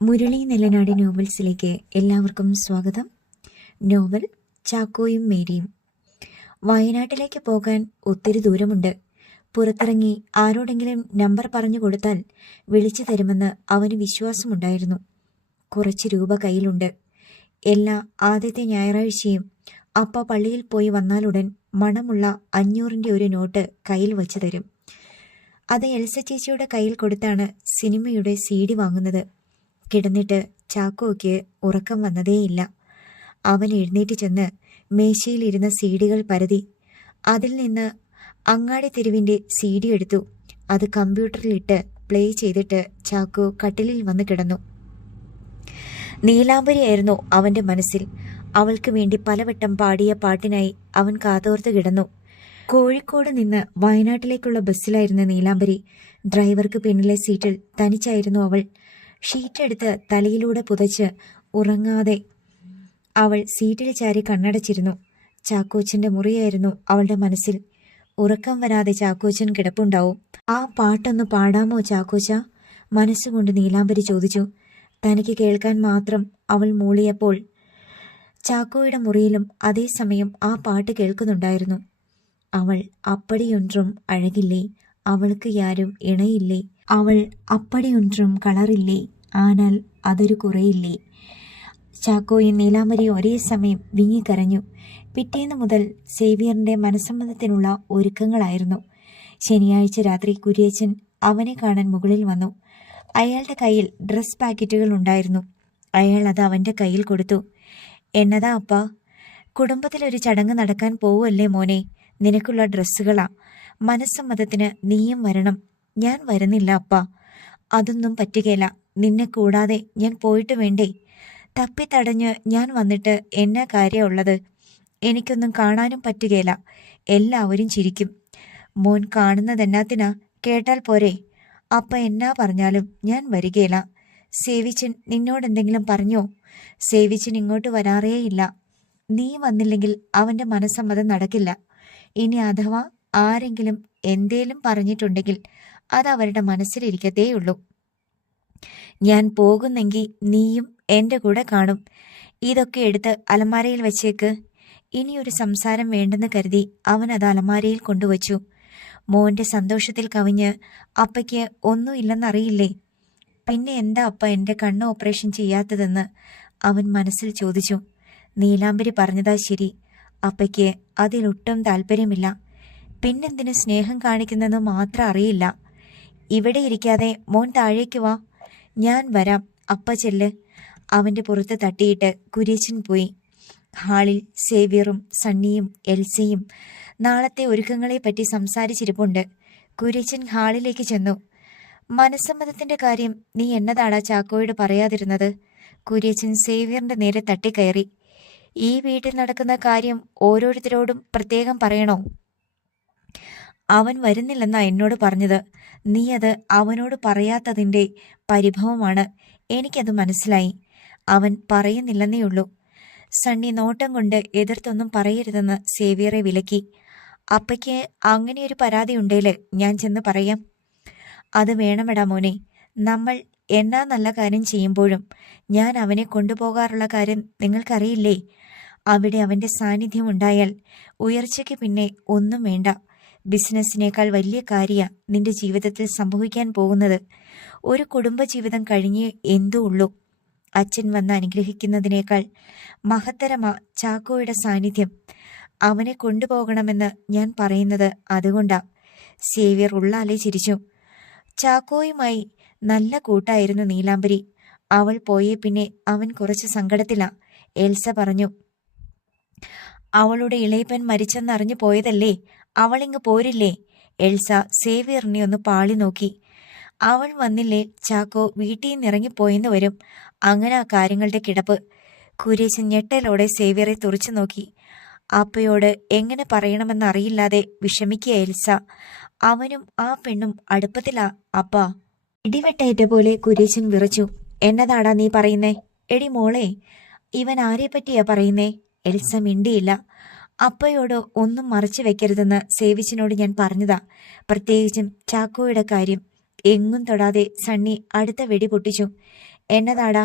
മുരളി നെല്ലനാട് നോവൽസിലേക്ക് എല്ലാവർക്കും സ്വാഗതം. നോവൽ ചാക്കോയും മേരിയും. വയനാട്ടിലേക്ക് പോകാൻ ഒത്തിരി ദൂരമുണ്ട്. പുറത്തിറങ്ങി ആരോടെങ്കിലും നമ്പർ പറഞ്ഞു കൊടുത്താൽ വിളിച്ചു തരുമെന്ന് അവന് വിശ്വാസമുണ്ടായിരുന്നു. കുറച്ച് രൂപ കയ്യിലുണ്ട്. എല്ലാ ആദ്യത്തെ ഞായറാഴ്ചയും അപ്പ പള്ളിയിൽ പോയി വന്നാലുടൻ മണമുള്ള 500-ന്റെ ഒരു നോട്ട് കയ്യിൽ വച്ചു തരും. അത് എൽസ ചേച്ചിയുടെ കയ്യിൽ കൊടുത്താണ് സിനിമയുടെ CD വാങ്ങുന്നത്. കിടന്നിട്ട് ചാക്കോയ്ക്ക് ഉറക്കം വന്നതേയില്ല. അവൻ എഴുന്നേറ്റ് ചെന്ന് മേശയിലിരുന്ന സീഡികൾ പരതി. അതിൽ നിന്ന് അങ്ങാടി തെരുവിൻ്റെ CD എടുത്തു. അത് കമ്പ്യൂട്ടറിലിട്ട് പ്ലേ ചെയ്തിട്ട് ചാക്കോ കട്ടിലിൽ വന്ന് കിടന്നു. നീലാംബരിയായിരുന്നു അവൻ്റെ മനസ്സിൽ. അവൾക്ക് വേണ്ടി പലവട്ടം പാടിയ പാട്ടിനായി അവൻ കാതോർത്ത് കിടന്നു. കോഴിക്കോട് നിന്ന് വയനാട്ടിലേക്കുള്ള ബസ്സിലായിരുന്നു നീലാംബരി. ഡ്രൈവർക്ക് പിന്നിലെ സീറ്റിൽ തനിച്ചായിരുന്നു അവൾ. ഷീറ്റെടുത്ത് തലയിലൂടെ പുതച്ച് ഉറങ്ങാതെ അവൾ സീറ്റിൽ ചാരി കണ്ണടച്ചിരുന്നു. ചാക്കോച്ചൻ്റെ മുറിയായിരുന്നു അവളുടെ മനസ്സിൽ. ഉറക്കം വരാതെ ചാക്കോച്ചൻ കിടപ്പുണ്ടാവും. ആ പാട്ടൊന്ന് പാടാമോ ചാക്കോച്ച? മനസ്സുകൊണ്ട് നീലാംബരി ചോദിച്ചു. തനിക്ക് കേൾക്കാൻ മാത്രം അവൾ മൂളിയപ്പോൾ ചാക്കോയുടെ മുറിയിലും അതേസമയം ആ പാട്ട് കേൾക്കുന്നുണ്ടായിരുന്നു. അവൾ അപ്പടിയൊன்றுം അഴകില്ലേ, അവൾക്ക് യാരും ഇണയില്ലേ, അവൾ അപ്പടിയൊன்றுം കളറില്ലേ, ആനാൽ അതൊരു കുറയില്ലേ. ചാക്കോയും നീലാംബരിയും ഒരേ സമയം വിങ്ങിക്കരഞ്ഞു. പിറ്റേന്ന് മുതൽ സേവിയറിൻ്റെ മനസ്സമ്മതത്തിനുള്ള ഒരുക്കങ്ങളായിരുന്നു. ശനിയാഴ്ച രാത്രി കുര്യച്ചൻ അവനെ കാണാൻ മുകളിൽ വന്നു. അയാളുടെ കയ്യിൽ ഡ്രസ് പാക്കറ്റുകൾ ഉണ്ടായിരുന്നു. അയാൾ അത് അവൻ്റെ കയ്യിൽ കൊടുത്തു. എന്നതാ അപ്പാ? കുടുംബത്തിലൊരു ചടങ്ങ് നടക്കാൻ പോവുമല്ലേ മോനെ, നിനക്കുള്ള ഡ്രസ്സുകളാ. മനസ്സമ്മതത്തിന് നീയും വരണം. ഞാൻ വരുന്നില്ല അപ്പാ, അതൊന്നും പറ്റുകയില്ല. നിന്നെ കൂടാതെ ഞാൻ പോയിട്ട് വേണ്ടേ? തപ്പിത്തടഞ്ഞ് ഞാൻ വന്നിട്ട് എന്നാ കാര്യമുള്ളത്? എനിക്കൊന്നും കാണാനും പറ്റുകയില്ല. എല്ലാവരും ചിരിക്കും. മോൻ കാണുന്നതെന്നാത്തിനാ? കേട്ടാൽ പോരെ? അപ്പ എന്നാ പറഞ്ഞാലും ഞാൻ വരികയില്ല. സേവിച്ചൻ നിന്നോടെന്തെങ്കിലും പറഞ്ഞോ? സേവിച്ചൻ ഇങ്ങോട്ട് വരാറേയില്ല. നീ വന്നില്ലെങ്കിൽ അവൻ്റെ മനസ്സമ്മതം നടക്കില്ല. ഇനി അഥവാ ആരെങ്കിലും എന്തേലും പറഞ്ഞിട്ടുണ്ടെങ്കിൽ അത് അവരുടെ മനസ്സിലിരിക്കത്തേയുള്ളൂ. ഞാൻ പോകുന്നെങ്കിൽ നീയും എൻ്റെ കൂടെ കാണും. ഇതൊക്കെ എടുത്ത് അലമാരയിൽ വെച്ചേക്ക്. ഇനിയൊരു സംസാരം വേണ്ടെന്ന് കരുതി അവൻ അത് അലമാരയിൽ കൊണ്ടുവച്ചു. മോൻ്റെ സന്തോഷത്തിൽ കവിഞ്ഞ് അപ്പയ്ക്ക് ഒന്നുമില്ലെന്നറിയില്ലേ? പിന്നെ എന്താ അപ്പ എൻ്റെ കണ്ണ് ഓപ്പറേഷൻ ചെയ്യാത്തതെന്ന് അവൻ മനസ്സിൽ ചോദിച്ചു. നീലാംബരി പറഞ്ഞതാ ശരി. അപ്പയ്ക്ക് അതിലൊട്ടും താല്പര്യമില്ല. പിന്നെന്തിനു സ്നേഹം കാണിക്കുന്നതെന്ന് മാത്രം അറിയില്ല. ഇവിടെ ഇരിക്കാതെ മോൻ താഴേക്ക് വാ. ഞാൻ വരാം. അപ്പ ചെല്ല്. അവൻ്റെ പുറത്ത് തട്ടിയിട്ട് കുര്യച്ചൻ പോയി. ഹാളിൽ സേവ്യറും സണ്ണിയും എൽസയും നാളത്തെ ഒരുക്കങ്ങളെപ്പറ്റി സംസാരിച്ചിരിപ്പുണ്ട്. കുര്യച്ചൻ ഹാളിലേക്ക് ചെന്നു. മനസ്സമ്മതത്തിൻ്റെ കാര്യം നീ എന്നതാടാ ചാക്കോയോട് പറയാതിരുന്നത്? കുര്യച്ചൻ സേവ്യറിൻ്റെ നേരെ തട്ടിക്കയറി. ഈ വീട്ടിൽ നടക്കുന്ന കാര്യം ഓരോരുത്തരോടും പ്രത്യേകം പറയണോ? അവൻ വരുന്നില്ലെന്നാ എന്നോട് പറഞ്ഞത്. നീ അത് അവനോട് പറയാത്തതിൻ്റെ പരിഭവമാണ്. എനിക്കത് മനസ്സിലായി. അവൻ പറയുന്നില്ലെന്നേയുള്ളൂ. സണ്ണി നോട്ടം കൊണ്ട് എതിർത്തൊന്നും പറയരുതെന്ന് സേവിയറെ വിലക്കി. അപ്പയ്ക്ക് അങ്ങനെയൊരു പരാതി ഉണ്ടേല് ഞാൻ ചെന്ന് പറയാം. അത് വേണമെടാ മോനെ. നമ്മൾ എന്നാ നല്ല കാര്യം ചെയ്യുമ്പോഴും ഞാൻ അവനെ കൊണ്ടുപോകാറുള്ള കാര്യം നിങ്ങൾക്കറിയില്ലേ? അവിടെ അവൻ്റെ സാന്നിധ്യം ഉണ്ടായാൽ ഉയർച്ചയ്ക്ക് പിന്നെ ഒന്നും വേണ്ട. ബിസിനസ്സിനേക്കാൾ വലിയ കാര്യ നിന്റെ ജീവിതത്തിൽ സംഭവിക്കാൻ പോകുന്നത്. ഒരു കുടുംബജീവിതം കഴിഞ്ഞേ എന്തോ ഉള്ളൂ. അച്ഛൻ വന്ന് അനുഗ്രഹിക്കുന്നതിനേക്കാൾ മഹത്തരമാ ചാക്കോയുടെ സാന്നിധ്യം. അവനെ കൊണ്ടുപോകണമെന്ന് ഞാൻ പറയുന്നത് അതുകൊണ്ടാ. സേവ്യർ ഉള്ളാലെ ചിരിച്ചു. ചാക്കോയുമായി നല്ല കൂട്ടായിരുന്നു നീലാംബരി. അവൾ പോയേ പിന്നെ അവൻ കുറച്ച് സങ്കടത്തിലാ. എൽസ പറഞ്ഞു. അവളുടെ ഇളയപ്പൻ മരിച്ചെന്നറിഞ്ഞു പോയതല്ലേ, അവളിങ്ങ് പോരില്ലേ? എൽസ സേവിയറിനെ ഒന്ന് പാളി നോക്കി. അവൾ വന്നില്ലേ ചാക്കോ വീട്ടിൽ നിന്ന് ഇറങ്ങിപ്പോയെന്ന് വരും. അങ്ങനെ ആ കാര്യങ്ങളുടെ കിടപ്പ്. കുര്യച്ചൻ ഞെട്ടലോടെ സേവിയറെ തുറച്ചു നോക്കി. അപ്പയോട് എങ്ങനെ പറയണമെന്നറിയില്ലാതെ വിഷമിക്കുക എൽസ. അവനും ആ പെണ്ണും അടുപ്പത്തിലാ അപ്പാ. ഇടിവെട്ടേറ്റ പോലെ കുര്യച്ചൻ വിറച്ചു. എന്നതാടാ നീ പറയുന്നേ? എടി മോളെ, ഇവൻ ആരെ പറ്റിയാ പറയുന്നേ? എൽസ മിണ്ടിയില്ല. അപ്പയോട് ഒന്നും മറച്ചു വെക്കരുതെന്ന് സേവിച്ചിനോട് ഞാൻ പറഞ്ഞതാ. പ്രത്യേകിച്ചും ചാക്കോയുടെ കാര്യം. എങ്ങും തൊടാതെ സണ്ണി അടുത്ത വെടി പൊട്ടിച്ചു. എന്നതാടാ?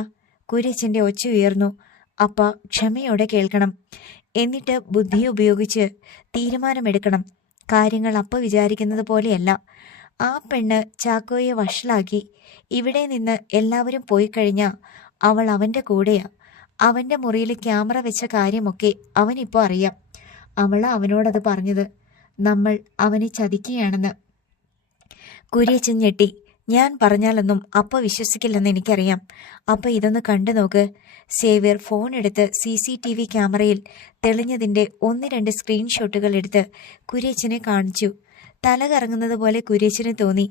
കുര്യച്ചൻ്റെ ഒച്ച ഉയർന്നു. അപ്പ ക്ഷമയോടെ കേൾക്കണം. എന്നിട്ട് ബുദ്ധി ഉപയോഗിച്ച് തീരുമാനമെടുക്കണം. കാര്യങ്ങൾ അപ്പ വിചാരിക്കുന്നത് പോലെയല്ല. ആ പെണ്ണ് ചാക്കോയെ വഷളാക്കി. ഇവിടെ നിന്ന് എല്ലാവരും പോയി കഴിഞ്ഞാൽ അവൾ അവൻ്റെ കൂടെയാ. അവൻ്റെ മുറിയിൽ ക്യാമറ വെച്ച കാര്യമൊക്കെ അവനിപ്പോൾ അറിയാം. അവളാ അവനോടത് പറഞ്ഞത്. നമ്മൾ അവനെ ചതിക്കുകയാണെന്ന്. കുര്യച്ചൻ ഞെട്ടി. ഞാൻ പറഞ്ഞാലൊന്നും അപ്പ വിശ്വസിക്കില്ലെന്ന് എനിക്കറിയാം. അപ്പ ഇതൊന്ന് കണ്ടു നോക്ക്. സേവ്യർ ഫോൺ എടുത്ത് CCTV ക്യാമറയിൽ തെളിഞ്ഞതിൻ്റെ 1-2 സ്ക്രീൻഷോട്ടുകൾ എടുത്ത് കുര്യച്ചനെ കാണിച്ചു. തല കറങ്ങുന്നത് പോലെ കുര്യച്ചന് തോന്നി.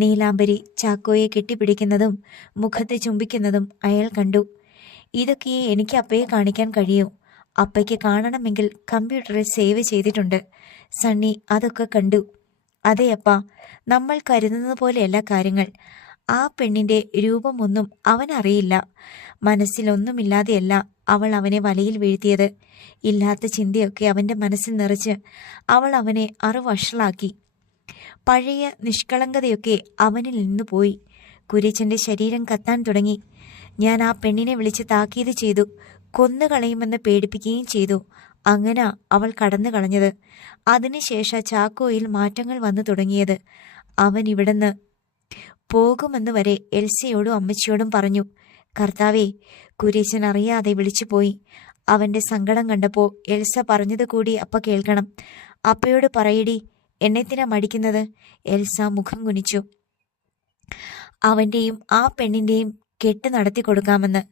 നീലാംബരി ചാക്കോയെ കെട്ടിപ്പിടിക്കുന്നതും മുഖത്ത് ചുംബിക്കുന്നതും അയാൾ കണ്ടു. ഇതൊക്കെ എനിക്ക് അപ്പയെ കാണിക്കാൻ കഴിയൂ. അപ്പയ്ക്ക് കാണണമെങ്കിൽ കമ്പ്യൂട്ടറിൽ സേവ് ചെയ്തിട്ടുണ്ട്. സണ്ണി അതൊക്കെ കണ്ടു. അതെ അപ്പ, നമ്മൾ കരുതുന്നത് പോലെയല്ല കാര്യങ്ങൾ. ആ പെണ്ണിൻ്റെ രൂപമൊന്നും അവനറിയില്ല. മനസ്സിലൊന്നുമില്ലാതെയല്ല അവൾ അവനെ വലയിൽ വീഴ്ത്തിയത്. ഇല്ലാത്ത ചിന്തയൊക്കെ അവൻ്റെ മനസ്സിൽ നിറച്ച് അവൾ അവനെ വഷളാക്കി. പഴയ നിഷ്കളങ്കതയൊക്കെ അവനിൽ നിന്ന് പോയി. കുര്യച്ചൻ്റെ ശരീരം കത്താൻ തുടങ്ങി. ഞാൻ ആ പെണ്ണിനെ വിളിച്ച് താക്കീത് ചെയ്തു. കൊന്നുകളയുമെന്ന് പേടിപ്പിക്കുകയും ചെയ്തു. അങ്ങനെ അവൾ കടന്നു കളഞ്ഞത്. അതിനുശേഷം ചാക്കോയിൽ മാറ്റങ്ങൾ വന്നു തുടങ്ങിയത്. അവൻ ഇവിടുന്ന് പോകുമെന്ന് വരെ എൽസയോടും അമ്മച്ചിയോടും പറഞ്ഞു. കർത്താവേ, കുര്യച്ചൻ അറിയാതെ വിളിച്ചുപോയി. അവൻ്റെ സങ്കടം കണ്ടപ്പോൾ എൽസ പറഞ്ഞത് കൂടി അപ്പ കേൾക്കണം. അപ്പയോട് പറയടി, എന്നെത്തിനാ മടിക്കുന്നത്? എൽസ മുഖം കുനിച്ചു. അവൻ്റെയും ആ പെണ്ണിൻ്റെയും കെട്ട് നടത്തി കൊടുക്കാമെന്ന്.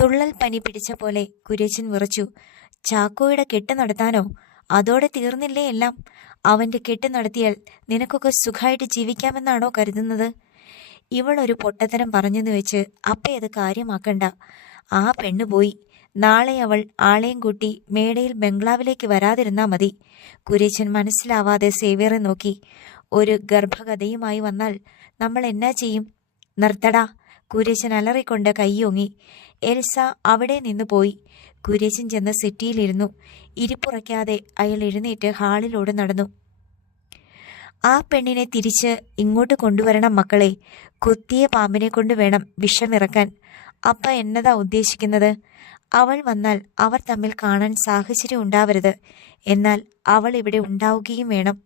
തുള്ളൽ പനി പിടിച്ച പോലെ കുര്യച്ചൻ വിറച്ചു. ചാക്കോയുടെ കെട്ട് നടത്താനോ? അതോടെ തീർന്നില്ലേ എല്ലാം? അവൻ്റെ കെട്ട് നടത്തിയാൽ നിനക്കൊക്കെ സുഖമായിട്ട് ജീവിക്കാമെന്നാണോ കരുതുന്നത്? ഇവളൊരു പൊട്ടത്തരം പറഞ്ഞെന്ന് വെച്ച് അപ്പയത് കാര്യമാക്കണ്ട. ആ പെണ്ണ് പോയി. നാളെ അവൾ ആളെയും കൂട്ടി മേടയിൽ ബംഗ്ലാവിലേക്ക് വരാതിരുന്നാ മതി. കുര്യച്ചൻ മനസ്സിലാവാതെ സേവ്യറെ നോക്കി. ഒരു ഗർഭകഥയുമായി വന്നാൽ നമ്മൾ എന്നാ ചെയ്യും? നിർത്തടാ. കുര്യച്ചൻ അലറിക്കൊണ്ട് കൈയൊങ്ങി. എൽസ അവിടെ നിന്ന് പോയി. കുര്യച്ചൻ ചെന്ന് സിറ്റിയിലിരുന്നു. ഇരിപ്പുറയ്ക്കാതെ അയാൾ എഴുന്നേറ്റ് ഹാളിലൂടെ നടന്നു. ആ പെണ്ണിനെ തിരിച്ച് ഇങ്ങോട്ട് കൊണ്ടുവരണം മക്കളെ. കൊത്തിയ പാമ്പിനെ കൊണ്ട് വേണം വിഷമിറക്കാൻ. അപ്പ എന്നതാ ഉദ്ദേശിക്കുന്നത്? അവൾ വന്നാൽ അവർ തമ്മിൽ കാണാൻ സാഹചര്യം ഉണ്ടാവരുത്. എന്നാൽ അവൾ ഇവിടെ ഉണ്ടാവുകയും വേണം.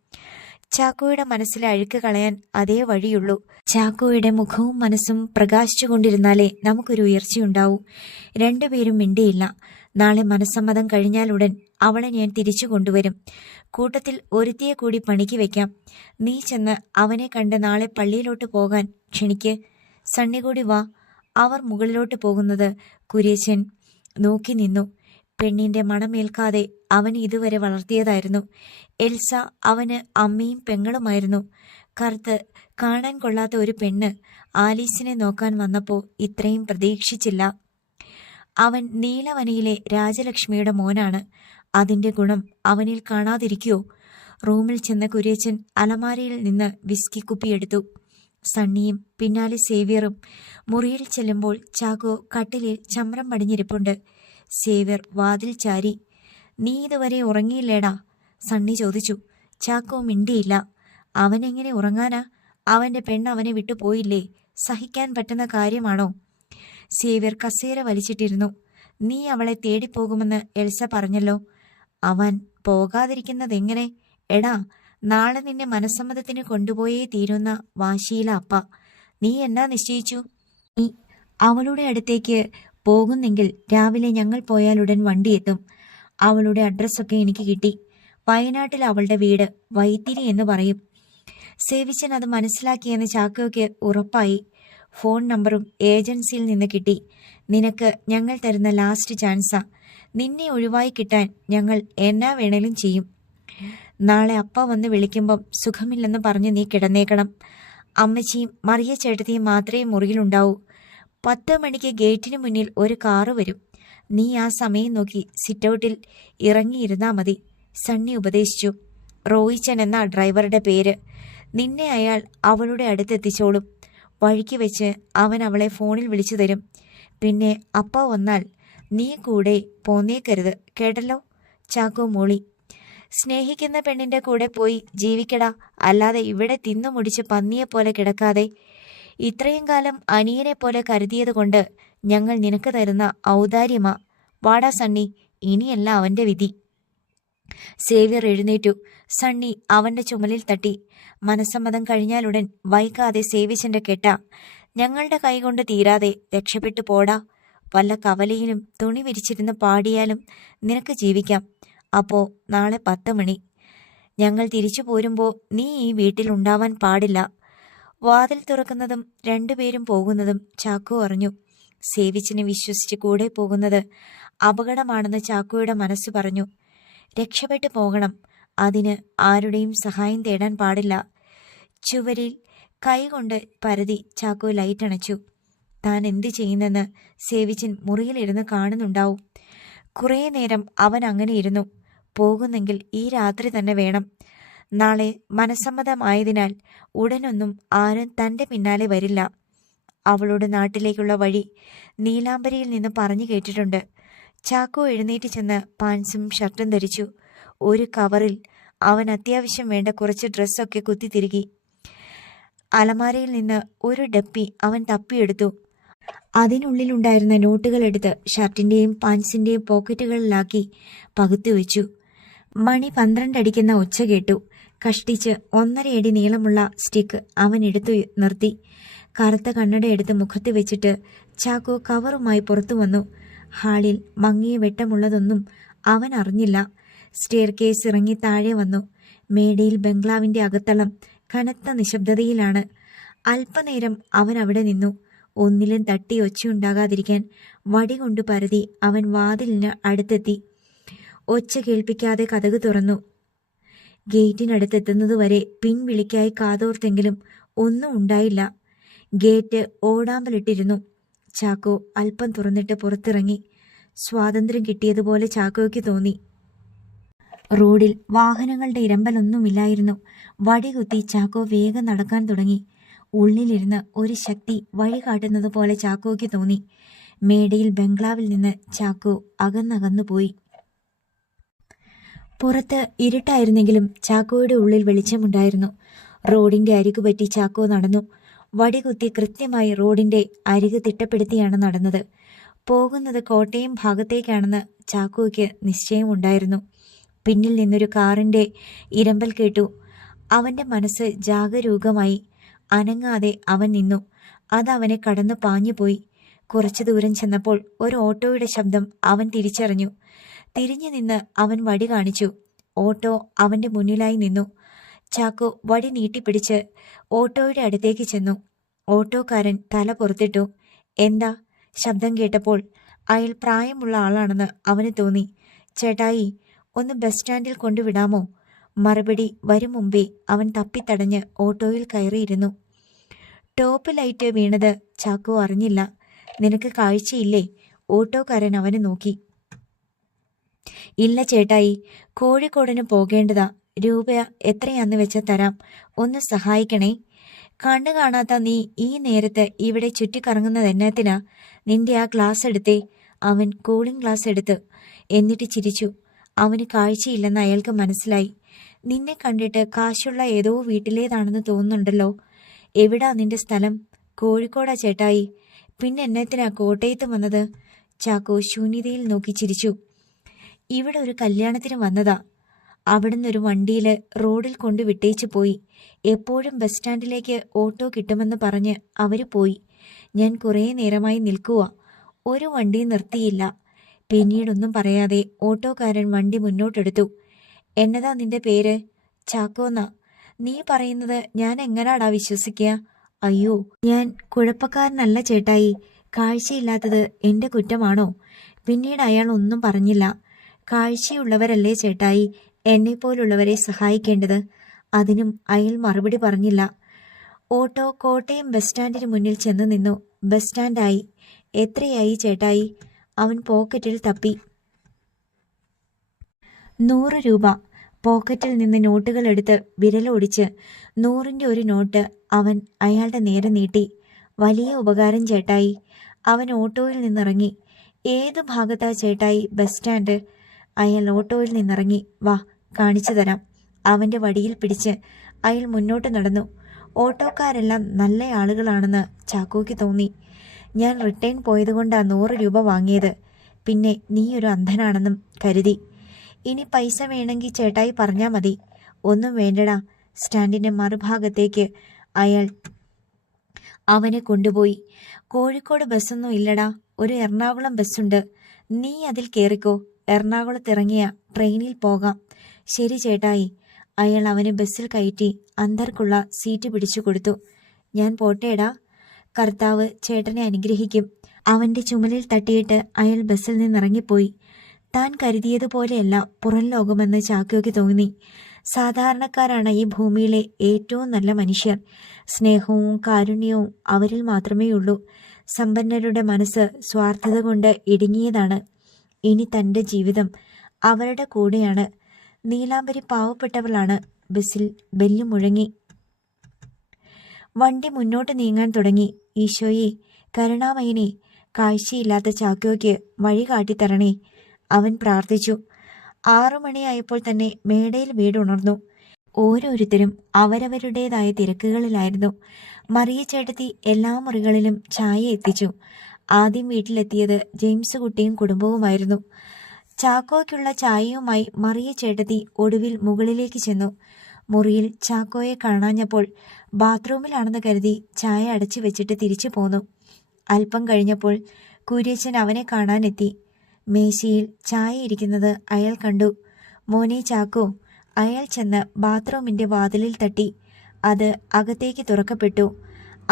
ചാക്കോയുടെ മനസ്സിലെ അഴുക്ക് കളയാൻ അതേ വഴിയുള്ളൂ. ചാക്കോയുടെ മുഖവും മനസ്സും പ്രകാശിച്ചു കൊണ്ടിരുന്നാലേ നമുക്കൊരു ഉയർച്ചയുണ്ടാവൂ. രണ്ടുപേരും മിണ്ടിയില്ല. നാളെ മനസ്സമ്മതം കഴിഞ്ഞാലുടൻ അവളെ ഞാൻ തിരിച്ചു കൊണ്ടുവരും. കൂട്ടത്തിൽ ഒരുത്തിയെ കൂടി പണിക്ക് വെക്കാം. നീ ചെന്ന് അവനെ കണ്ട് നാളെ പള്ളിയിലോട്ട് പോകാൻ ക്ഷണിക്ക്. സണ്ണി കൂടി വാ. അവർ മുകളിലോട്ട് പോകുന്നത് കുര്യച്ചൻ നോക്കി നിന്നു. പെണ്ണിന്റെ മണമേൽക്കാതെ അവൻ ഇതുവരെ വളർത്തിയതായിരുന്നു. എൽസ അവന് അമ്മയും പെങ്ങളുമായിരുന്നു. കറുത്ത് കാണാൻ കൊള്ളാത്ത ഒരു പെണ്ണ് ആലീസിനെ നോക്കാൻ വന്നപ്പോൾ ഇത്രയും പ്രതീക്ഷിച്ചില്ല. അവൻ നീലവനയിലെ രാജലക്ഷ്മിയുടെ മോനാണ്. അതിൻ്റെ ഗുണം അവനിൽ കാണാതിരിക്കുവോ? റൂമിൽ ചെന്ന കുര്യച്ചൻ അലമാരയിൽ നിന്ന് വിസ്കി കുപ്പിയെടുത്തു. സണ്ണിയും പിന്നാലെ സേവ്യറും മുറിയിൽ ചെല്ലുമ്പോൾ ചാക്കോ കട്ടിലിൽ ചമ്രം പടിഞ്ഞിരിപ്പുണ്ട്. സേവ്യർ വാതിൽ ചാരി. നീ ഇതുവരെ ഉറങ്ങിയില്ലേടാ? സണ്ണി ചോദിച്ചു. ചാക്കോ മിണ്ടിയില്ല. അവനെങ്ങനെ ഉറങ്ങാനാ? അവൻ്റെ പെണ്ണ് അവനെ വിട്ടു പോയില്ലേ? സഹിക്കാൻ പറ്റുന്ന കാര്യമാണോ? സേവ്യർ കസേര വലിച്ചിട്ടിരുന്നു. നീ അവളെ തേടിപ്പോകുമെന്ന് എൽസ പറഞ്ഞല്ലോ. അവൻ പോകാതിരിക്കുന്നതെങ്ങനെ? എടാ, നാളെ നിന്നെ മനസ്സമ്മതത്തിന് കൊണ്ടുപോയേ തീരുന്ന വാശിയില അപ്പ. നീ എന്നാ നിശ്ചയിച്ചു? നീ അവളുടെ അടുത്തേക്ക് പോകുന്നെങ്കിൽ രാവിലെ ഞങ്ങൾ പോയാലുടൻ വണ്ടിയെത്തും. അവളുടെ അഡ്രസ്സൊക്കെ എനിക്ക് കിട്ടി. വയനാട്ടിൽ അവളുടെ വീട് വൈത്തിരി എന്ന് പറയും. സേവിച്ചൻ അത് മനസ്സിലാക്കിയെന്ന് ചാക്കോയ്ക്ക് ഉറപ്പായി. ഫോൺ നമ്പറും ഏജൻസിയിൽ നിന്ന് കിട്ടി. നിനക്ക് ഞങ്ങൾ തരുന്ന ലാസ്റ്റ് ചാൻസാ. നിന്നെ ഒഴിവായി കിട്ടാൻ ഞങ്ങൾ എന്നാ വേണേലും ചെയ്യും. നാളെ അപ്പ വന്ന് വിളിക്കുമ്പം സുഖമില്ലെന്ന് പറഞ്ഞ് നീ കിടന്നേക്കണം. അമ്മച്ചിയും മറിയ ചേട്ടത്തിയും മാത്രമേ മുറിയിലുണ്ടാവൂ. 10 മണിക്ക് ഗേറ്റിന് മുന്നിൽ ഒരു കാറ് വരും. നീ ആ സമയം നോക്കി സിറ്റൗട്ടിൽ ഇറങ്ങിയിരുന്നാ മതി. സണ്ണി ഉപദേശിച്ചു. റോയിച്ചൻ എന്ന ഡ്രൈവറുടെ പേര്. നിന്നെ അയാൾ അവളുടെ അടുത്തെത്തിച്ചോളും. വഴിക്ക് വെച്ച് അവൻ അവളെ ഫോണിൽ വിളിച്ചു തരും. പിന്നെ അപ്പ വന്നാൽ നീ കൂടെ പോന്നേക്കരുത്, കേട്ടല്ലോ? ചാക്കോ മൂളി. സ്നേഹിക്കുന്ന പെണ്ണിൻ്റെ കൂടെ പോയി ജീവിക്കടാ, അല്ലാതെ ഇവിടെ തിന്നു മുടിച്ച് പന്നിയെപ്പോലെ കിടക്കാതെ. ഇത്രയും കാലം അനിയനെ പോലെ കരുതിയതുകൊണ്ട് ഞങ്ങൾ നിനക്ക് തരുന്ന ഔദാര്യമാ. വാടാ സണ്ണി, ഇനിയല്ല അവന്റെ വിധി. സേവ്യർ എഴുന്നേറ്റു. സണ്ണി അവന്റെ ചുമലിൽ തട്ടി. മനസ്സമ്മതം കഴിഞ്ഞാലുടൻ വൈകാതെ സേവിച്ചന്റെ കെട്ട. ഞങ്ങളുടെ കൈകൊണ്ട് തീരാതെ രക്ഷപ്പെട്ടു പോടാ. വല്ല കവലയിലും തുണി വിരിച്ചിരുന്ന് പാടിയാലും നിനക്ക് ജീവിക്കാം. അപ്പോ നാളെ 10 മണി. ഞങ്ങൾ തിരിച്ചു പോരുമ്പോൾ നീ ഈ വീട്ടിലുണ്ടാവാൻ പാടില്ല. വാതിൽ തുറക്കുന്നതും രണ്ടുപേരും പോകുന്നതും ചാക്കോ അറിഞ്ഞു. സേവിച്ചിനെ വിശ്വസിച്ച് കൂടെ പോകുന്നത് അപകടമാണെന്ന് ചാക്കോയുടെ മനസ്സ് പറഞ്ഞു. രക്ഷപ്പെട്ടു പോകണം. അതിന് ആരുടെയും സഹായം തേടാൻ പാടില്ല. ചുവരിൽ കൈകൊണ്ട് പരതി ചാക്കോ ലൈറ്റ് അണച്ചു. താൻ എന്ത് ചെയ്യുന്നെന്ന് സേവിച്ചൻ മുറിയിലിരുന്ന് കാണുന്നുണ്ടാവും. കുറേ നേരം അവൻ അങ്ങനെ ഇരുന്നു. പോകുന്നെങ്കിൽ ഈ രാത്രി തന്നെ വേണം. നാളെ മനസ്സമ്മതമായതിനാൽ ഉടനൊന്നും ആരും തൻ്റെ പിന്നാലെ വരില്ല. അവളുടെ നാട്ടിലേക്കുള്ള വഴി നീലാംബരിയിൽ നിന്ന് പറഞ്ഞു കേട്ടിട്ടുണ്ട്. ചാക്കോ എഴുന്നേറ്റ് ചെന്ന് പാൻസും ഷർട്ടും ധരിച്ചു. ഒരു കവറിൽ അവൻ അത്യാവശ്യം വേണ്ട കുറച്ച് ഡ്രസ്സൊക്കെ കുത്തിത്തിരുകി. അലമാരയിൽ നിന്ന് ഒരു ഡപ്പി അവൻ തപ്പിയെടുത്തു. അതിനുള്ളിലുണ്ടായിരുന്ന നോട്ടുകൾ എടുത്ത് ഷർട്ടിൻ്റെയും പാൻസിൻ്റെയും പോക്കറ്റുകളിലാക്കി പകുത്തുവെച്ചു. മണി 12 അടിക്കുന്ന ഒച്ച കേട്ടു. കഷ്ടിച്ച് 1.5 അടി നീളമുള്ള സ്റ്റിക്ക് അവൻ എടുത്തു നിർത്തി. കറുത്ത കണ്ണട എടുത്ത് മുഖത്ത് വെച്ചിട്ട് ചാക്കോ കവറുമായി പുറത്തു വന്നു. ഹാളിൽ മങ്ങിയ വെട്ടമുള്ളതൊന്നും അവൻ അറിഞ്ഞില്ല. സ്റ്റെയർ കേസ് ഇറങ്ങി താഴെ വന്നു. മേടയിൽ ബംഗ്ലാവിൻ്റെ അകത്തളം കനത്ത നിശബ്ദതയിലാണ്. അല്പനേരം അവൻ അവിടെ നിന്നു. ഒന്നിലും തട്ടി ഒച്ചയുണ്ടാകാതിരിക്കാൻ വടി കൊണ്ട് പരതി അവൻ വാതിലിന് അടുത്തെത്തി. ഒച്ച കേൾപ്പിക്കാതെ കതക് തുറന്നു. ഗേറ്റിനടുത്തെത്തുന്നതുവരെ പിൻവിളിക്കായി കാതോർത്തെങ്കിലും ഒന്നും ഉണ്ടായില്ല. ഗേറ്റ് ഓടാമ്പലിട്ടിരുന്നു. ചാക്കോ അല്പം തുറന്നിട്ട് പുറത്തിറങ്ങി. സ്വാതന്ത്ര്യം കിട്ടിയതുപോലെ ചാക്കോയ്ക്ക് തോന്നി. റോഡിൽ വാഹനങ്ങളുടെ ഇരമ്പലൊന്നുമില്ലായിരുന്നു. വടികുത്തി ചാക്കോ വേഗം നടക്കാൻ തുടങ്ങി. ഉള്ളിലിരുന്ന് ഒരു ശക്തി വഴി കാട്ടുന്നത് പോലെ ചാക്കോയ്ക്ക് തോന്നി. മേടയിൽ ബംഗ്ലാവിൽ നിന്ന് ചാക്കോ അകന്നകന്നുപോയി. പുറത്ത് ഇരുട്ടായിരുന്നെങ്കിലും ചാക്കോയുടെ ഉള്ളിൽ വെളിച്ചമുണ്ടായിരുന്നു. റോഡിന്റെ അരികുപറ്റി ചാക്കോ നടന്നു. വടികുത്തി കൃത്യമായി റോഡിന്റെ അരിക് തിട്ടപ്പെടുത്തിയാണ് നടന്നത്. പോകുന്നത് കോട്ടയം ഭാഗത്തേക്കാണെന്ന് ചാക്കോയ്ക്ക് നിശ്ചയമുണ്ടായിരുന്നു. പിന്നിൽ നിന്നൊരു കാറിന്റെ ഇരമ്പൽ കേട്ടു. അവന്റെ മനസ്സ് ജാഗരൂകമായി. അനങ്ങാതെ അവൻ നിന്നു. അതവനെ കടന്നു പാഞ്ഞുപോയി. കുറച്ചു ദൂരം ചെന്നപ്പോൾ ഒരു ഓട്ടോയുടെ ശബ്ദം അവൻ തിരിച്ചറിഞ്ഞു. തിരിഞ്ഞു നിന്ന് അവൻ വടി കാണിച്ചു. ഓട്ടോ അവന്റെ മുന്നിലായി നിന്നു. ചാക്കോ വടി നീട്ടിപ്പിടിച്ച് ഓട്ടോയുടെ അടുത്തേക്ക് ചെന്നു. ഓട്ടോക്കാരൻ തല പുറത്തിട്ടു. എന്താ? ശബ്ദം കേട്ടപ്പോൾ അയാൾ പ്രായമുള്ള ആളാണെന്ന് അവന് തോന്നി. ചേട്ടായി, ഒന്ന് ബസ് സ്റ്റാൻഡിൽ കൊണ്ടുവിടാമോ? മറുപടി വരും മുമ്പേ അവൻ തപ്പിത്തടഞ്ഞ് ഓട്ടോയിൽ കയറിയിരുന്നു. ടോപ്പ് ലൈറ്റ് വീണത് ചാക്കോ അറിഞ്ഞില്ല. നിനക്ക് കാഴ്ചയില്ലേ? ഓട്ടോക്കാരൻ അവനെ നോക്കി. ഇല്ല ചേട്ടായി, കോഴിക്കോടിന് പോകേണ്ടതാ. രൂപ എത്രയാന്ന് വെച്ച തരാം. ഒന്ന് സഹായിക്കണേ. കണ്ണു കാണാത്ത നീ ഈ നേരത്ത് ഇവിടെ ചുറ്റിക്കറങ്ങുന്നത് എന്നത്തിനാ? നിന്റെ ആ ഗ്ലാസ് എടുത്തേ. അവൻ കൂളിംഗ് ഗ്ലാസ് എടുത്ത്. എന്നിട്ട് ചിരിച്ചു. അവന് കാഴ്ചയില്ലെന്ന് അയാൾക്ക് മനസ്സിലായി. നിന്നെ കണ്ടിട്ട് കാശുള്ള ഏതോ വീട്ടിലേതാണെന്ന് തോന്നുന്നുണ്ടല്ലോ. എവിടാ നിന്റെ സ്ഥലം? കോഴിക്കോടാ ചേട്ടായി. പിന്നെ എന്നത്തിനാ കോട്ടയത്ത് വന്നത്? ചാക്കോ ശൂന്യതയിൽ നോക്കി ചിരിച്ചു. ഇവിടെ ഒരു കല്യാണത്തിന് വന്നതാ. അവിടുന്ന് ഒരു വണ്ടിയിൽ റോഡിൽ കൊണ്ട് വിട്ടേച്ചു പോയി. എപ്പോഴും ബസ് സ്റ്റാൻഡിലേക്ക് ഓട്ടോ കിട്ടുമെന്ന് പറഞ്ഞ് അവര് പോയി. ഞാൻ കുറേ നേരമായി നിൽക്കുക. ഒരു വണ്ടി നിർത്തിയില്ല. പിന്നീടൊന്നും പറയാതെ ഓട്ടോക്കാരൻ വണ്ടി മുന്നോട്ടെടുത്തു. എന്നതാ നിന്റെ പേര്? ചാക്കോന്നാ. നീ പറയുന്നത് ഞാൻ എങ്ങനാടാ വിശ്വസിക്കുക? അയ്യോ, ഞാൻ കുഴപ്പക്കാരനല്ല ചേട്ടായി. കാഴ്ചയില്ലാത്തത് എൻ്റെ കുറ്റമാണോ? പിന്നീട് അയാൾ ഒന്നും പറഞ്ഞില്ല. കാഴ്ചയുള്ളവരല്ലേ ചേട്ടായി എന്നെപ്പോലുള്ളവരെ സഹായിക്കേണ്ടത്? അതിനും അയാൾ മറുപടി പറഞ്ഞില്ല. ഓട്ടോ കോട്ടയം ബസ് സ്റ്റാൻഡിന് മുന്നിൽ ചെന്ന് നിന്നു. ബസ് സ്റ്റാൻഡായി. എത്രയായി ചേട്ടായി? അവൻ പോക്കറ്റിൽ തപ്പി. 100 രൂപ. പോക്കറ്റിൽ നിന്ന് നോട്ടുകൾ എടുത്ത് വിരലൊടിച്ച് 100ന്റെ ഒരു നോട്ട് അവൻ അയാളുടെ നേരെ നീട്ടി. വലിയ ഉപകാരം ചേട്ടായി. അവൻ ഓട്ടോയിൽ നിന്നിറങ്ങി. ഏത് ഭാഗത്താ ചേട്ടായി ബസ് സ്റ്റാൻഡ്? അയാൾ ഓട്ടോയിൽ നിന്നിറങ്ങി. വാ, കാണിച്ചു തരാം. അവൻ്റെ വടിയിൽ പിടിച്ച് അയാൾ മുന്നോട്ട് നടന്നു. ഓട്ടോക്കാരെല്ലാം നല്ല ആളുകളാണെന്ന് ചാക്കോയ്ക്ക് തോന്നി. ഞാൻ റിട്ടേൺ പോയതുകൊണ്ടാണ് 100 രൂപ വാങ്ങിയത്. പിന്നെ നീ ഒരു അന്ധനാണെന്നും കരുതി. ഇനി പൈസ വേണമെങ്കിൽ ചേട്ടായി പറഞ്ഞാൽ മതി. ഒന്നും വേണ്ടടാ. സ്റ്റാൻഡിന്റെ മറുഭാഗത്തേക്ക് അയാൾ അവനെ കൊണ്ടുപോയി. കോഴിക്കോട് ബസ്സൊന്നും ഇല്ലടാ, ഒരു എറണാകുളം ബസ്സുണ്ട്. നീ അതിൽ കയറിക്കോ. എറണാകുളത്തിറങ്ങിയ ട്രെയിനിൽ പോകാം. ശരി ചേട്ടായി. അയാൾ അവനെ ബസ്സിൽ കയറ്റി അന്തർക്കുള്ള സീറ്റ് പിടിച്ചു കൊടുത്തു. ഞാൻ പോട്ടേടാ. കർത്താവ് ചേട്ടനെ അനുഗ്രഹിക്കും. അവന്റെ ചുമലിൽ തട്ടിയിട്ട് അയാൾ ബസ്സിൽ നിന്നിറങ്ങിപ്പോയി. താൻ കരുതിയതുപോലെയല്ല പുറം ലോകമെന്ന് ചാക്കോയ്ക്ക് തോന്നി. സാധാരണക്കാരാണ് ഈ ഭൂമിയിലെ ഏറ്റവും നല്ല മനുഷ്യർ. സ്നേഹവും കാരുണ്യവും അവരിൽ മാത്രമേ ഉള്ളൂ. സമ്പന്നരുടെ മനസ്സ് സ്വാർത്ഥത കൊണ്ട് ഇടുങ്ങിയതാണ്. ഇനി തൻ്റെ ജീവിതം അവരുടെ കൂടെയാണ്. നീലാംബരി പാവപ്പെട്ടവളാണ്. ബസ്സിൽ ബെല്ല് മുഴങ്ങി. വണ്ടി മുന്നോട്ട് നീങ്ങാൻ തുടങ്ങി. ഈശോയെ, കരുണാമയനെ, കാഴ്ചയില്ലാത്ത ചാക്കോയ്ക്ക് വഴി കാട്ടിത്തരണേ, അവൻ പ്രാർത്ഥിച്ചു. 6 മണിയായപ്പോൾ തന്നെ മേടയിൽ വീടുണർന്നു. ഓരോരുത്തരും അവരവരുടേതായ തിരക്കുകളിലായിരുന്നു. മറിയ ചേട്ടത്തി എല്ലാ മുറികളിലും ചായ എത്തിച്ചു. ആദ്യം വീട്ടിലെത്തിയത് ജെയിംസ് കുട്ടിയും കുടുംബവുമായിരുന്നു. ചാക്കോയ്ക്കുള്ള ചായയുമായി മറിയ ചേട്ടത്തി ഒടുവിൽ മുകളിലേക്ക് ചെന്നു. മുറിയിൽ ചാക്കോയെ കാണാഞ്ഞപ്പോൾ ബാത്റൂമിലാണെന്ന് കരുതി ചായ അടച്ചു വെച്ചിട്ട് തിരിച്ചു പോന്നു. അല്പം കഴിഞ്ഞപ്പോൾ കുര്യച്ചൻ അവനെ കാണാനെത്തി. മേശയിൽ ചായ ഇരിക്കുന്നത് അയാൾ കണ്ടു. മോനെ ചാക്കോ. അയാൾ ചെന്ന് ബാത്റൂമിന്റെ വാതിലിൽ തട്ടി. അത് അകത്തേക്ക് തുറക്കപ്പെട്ടു.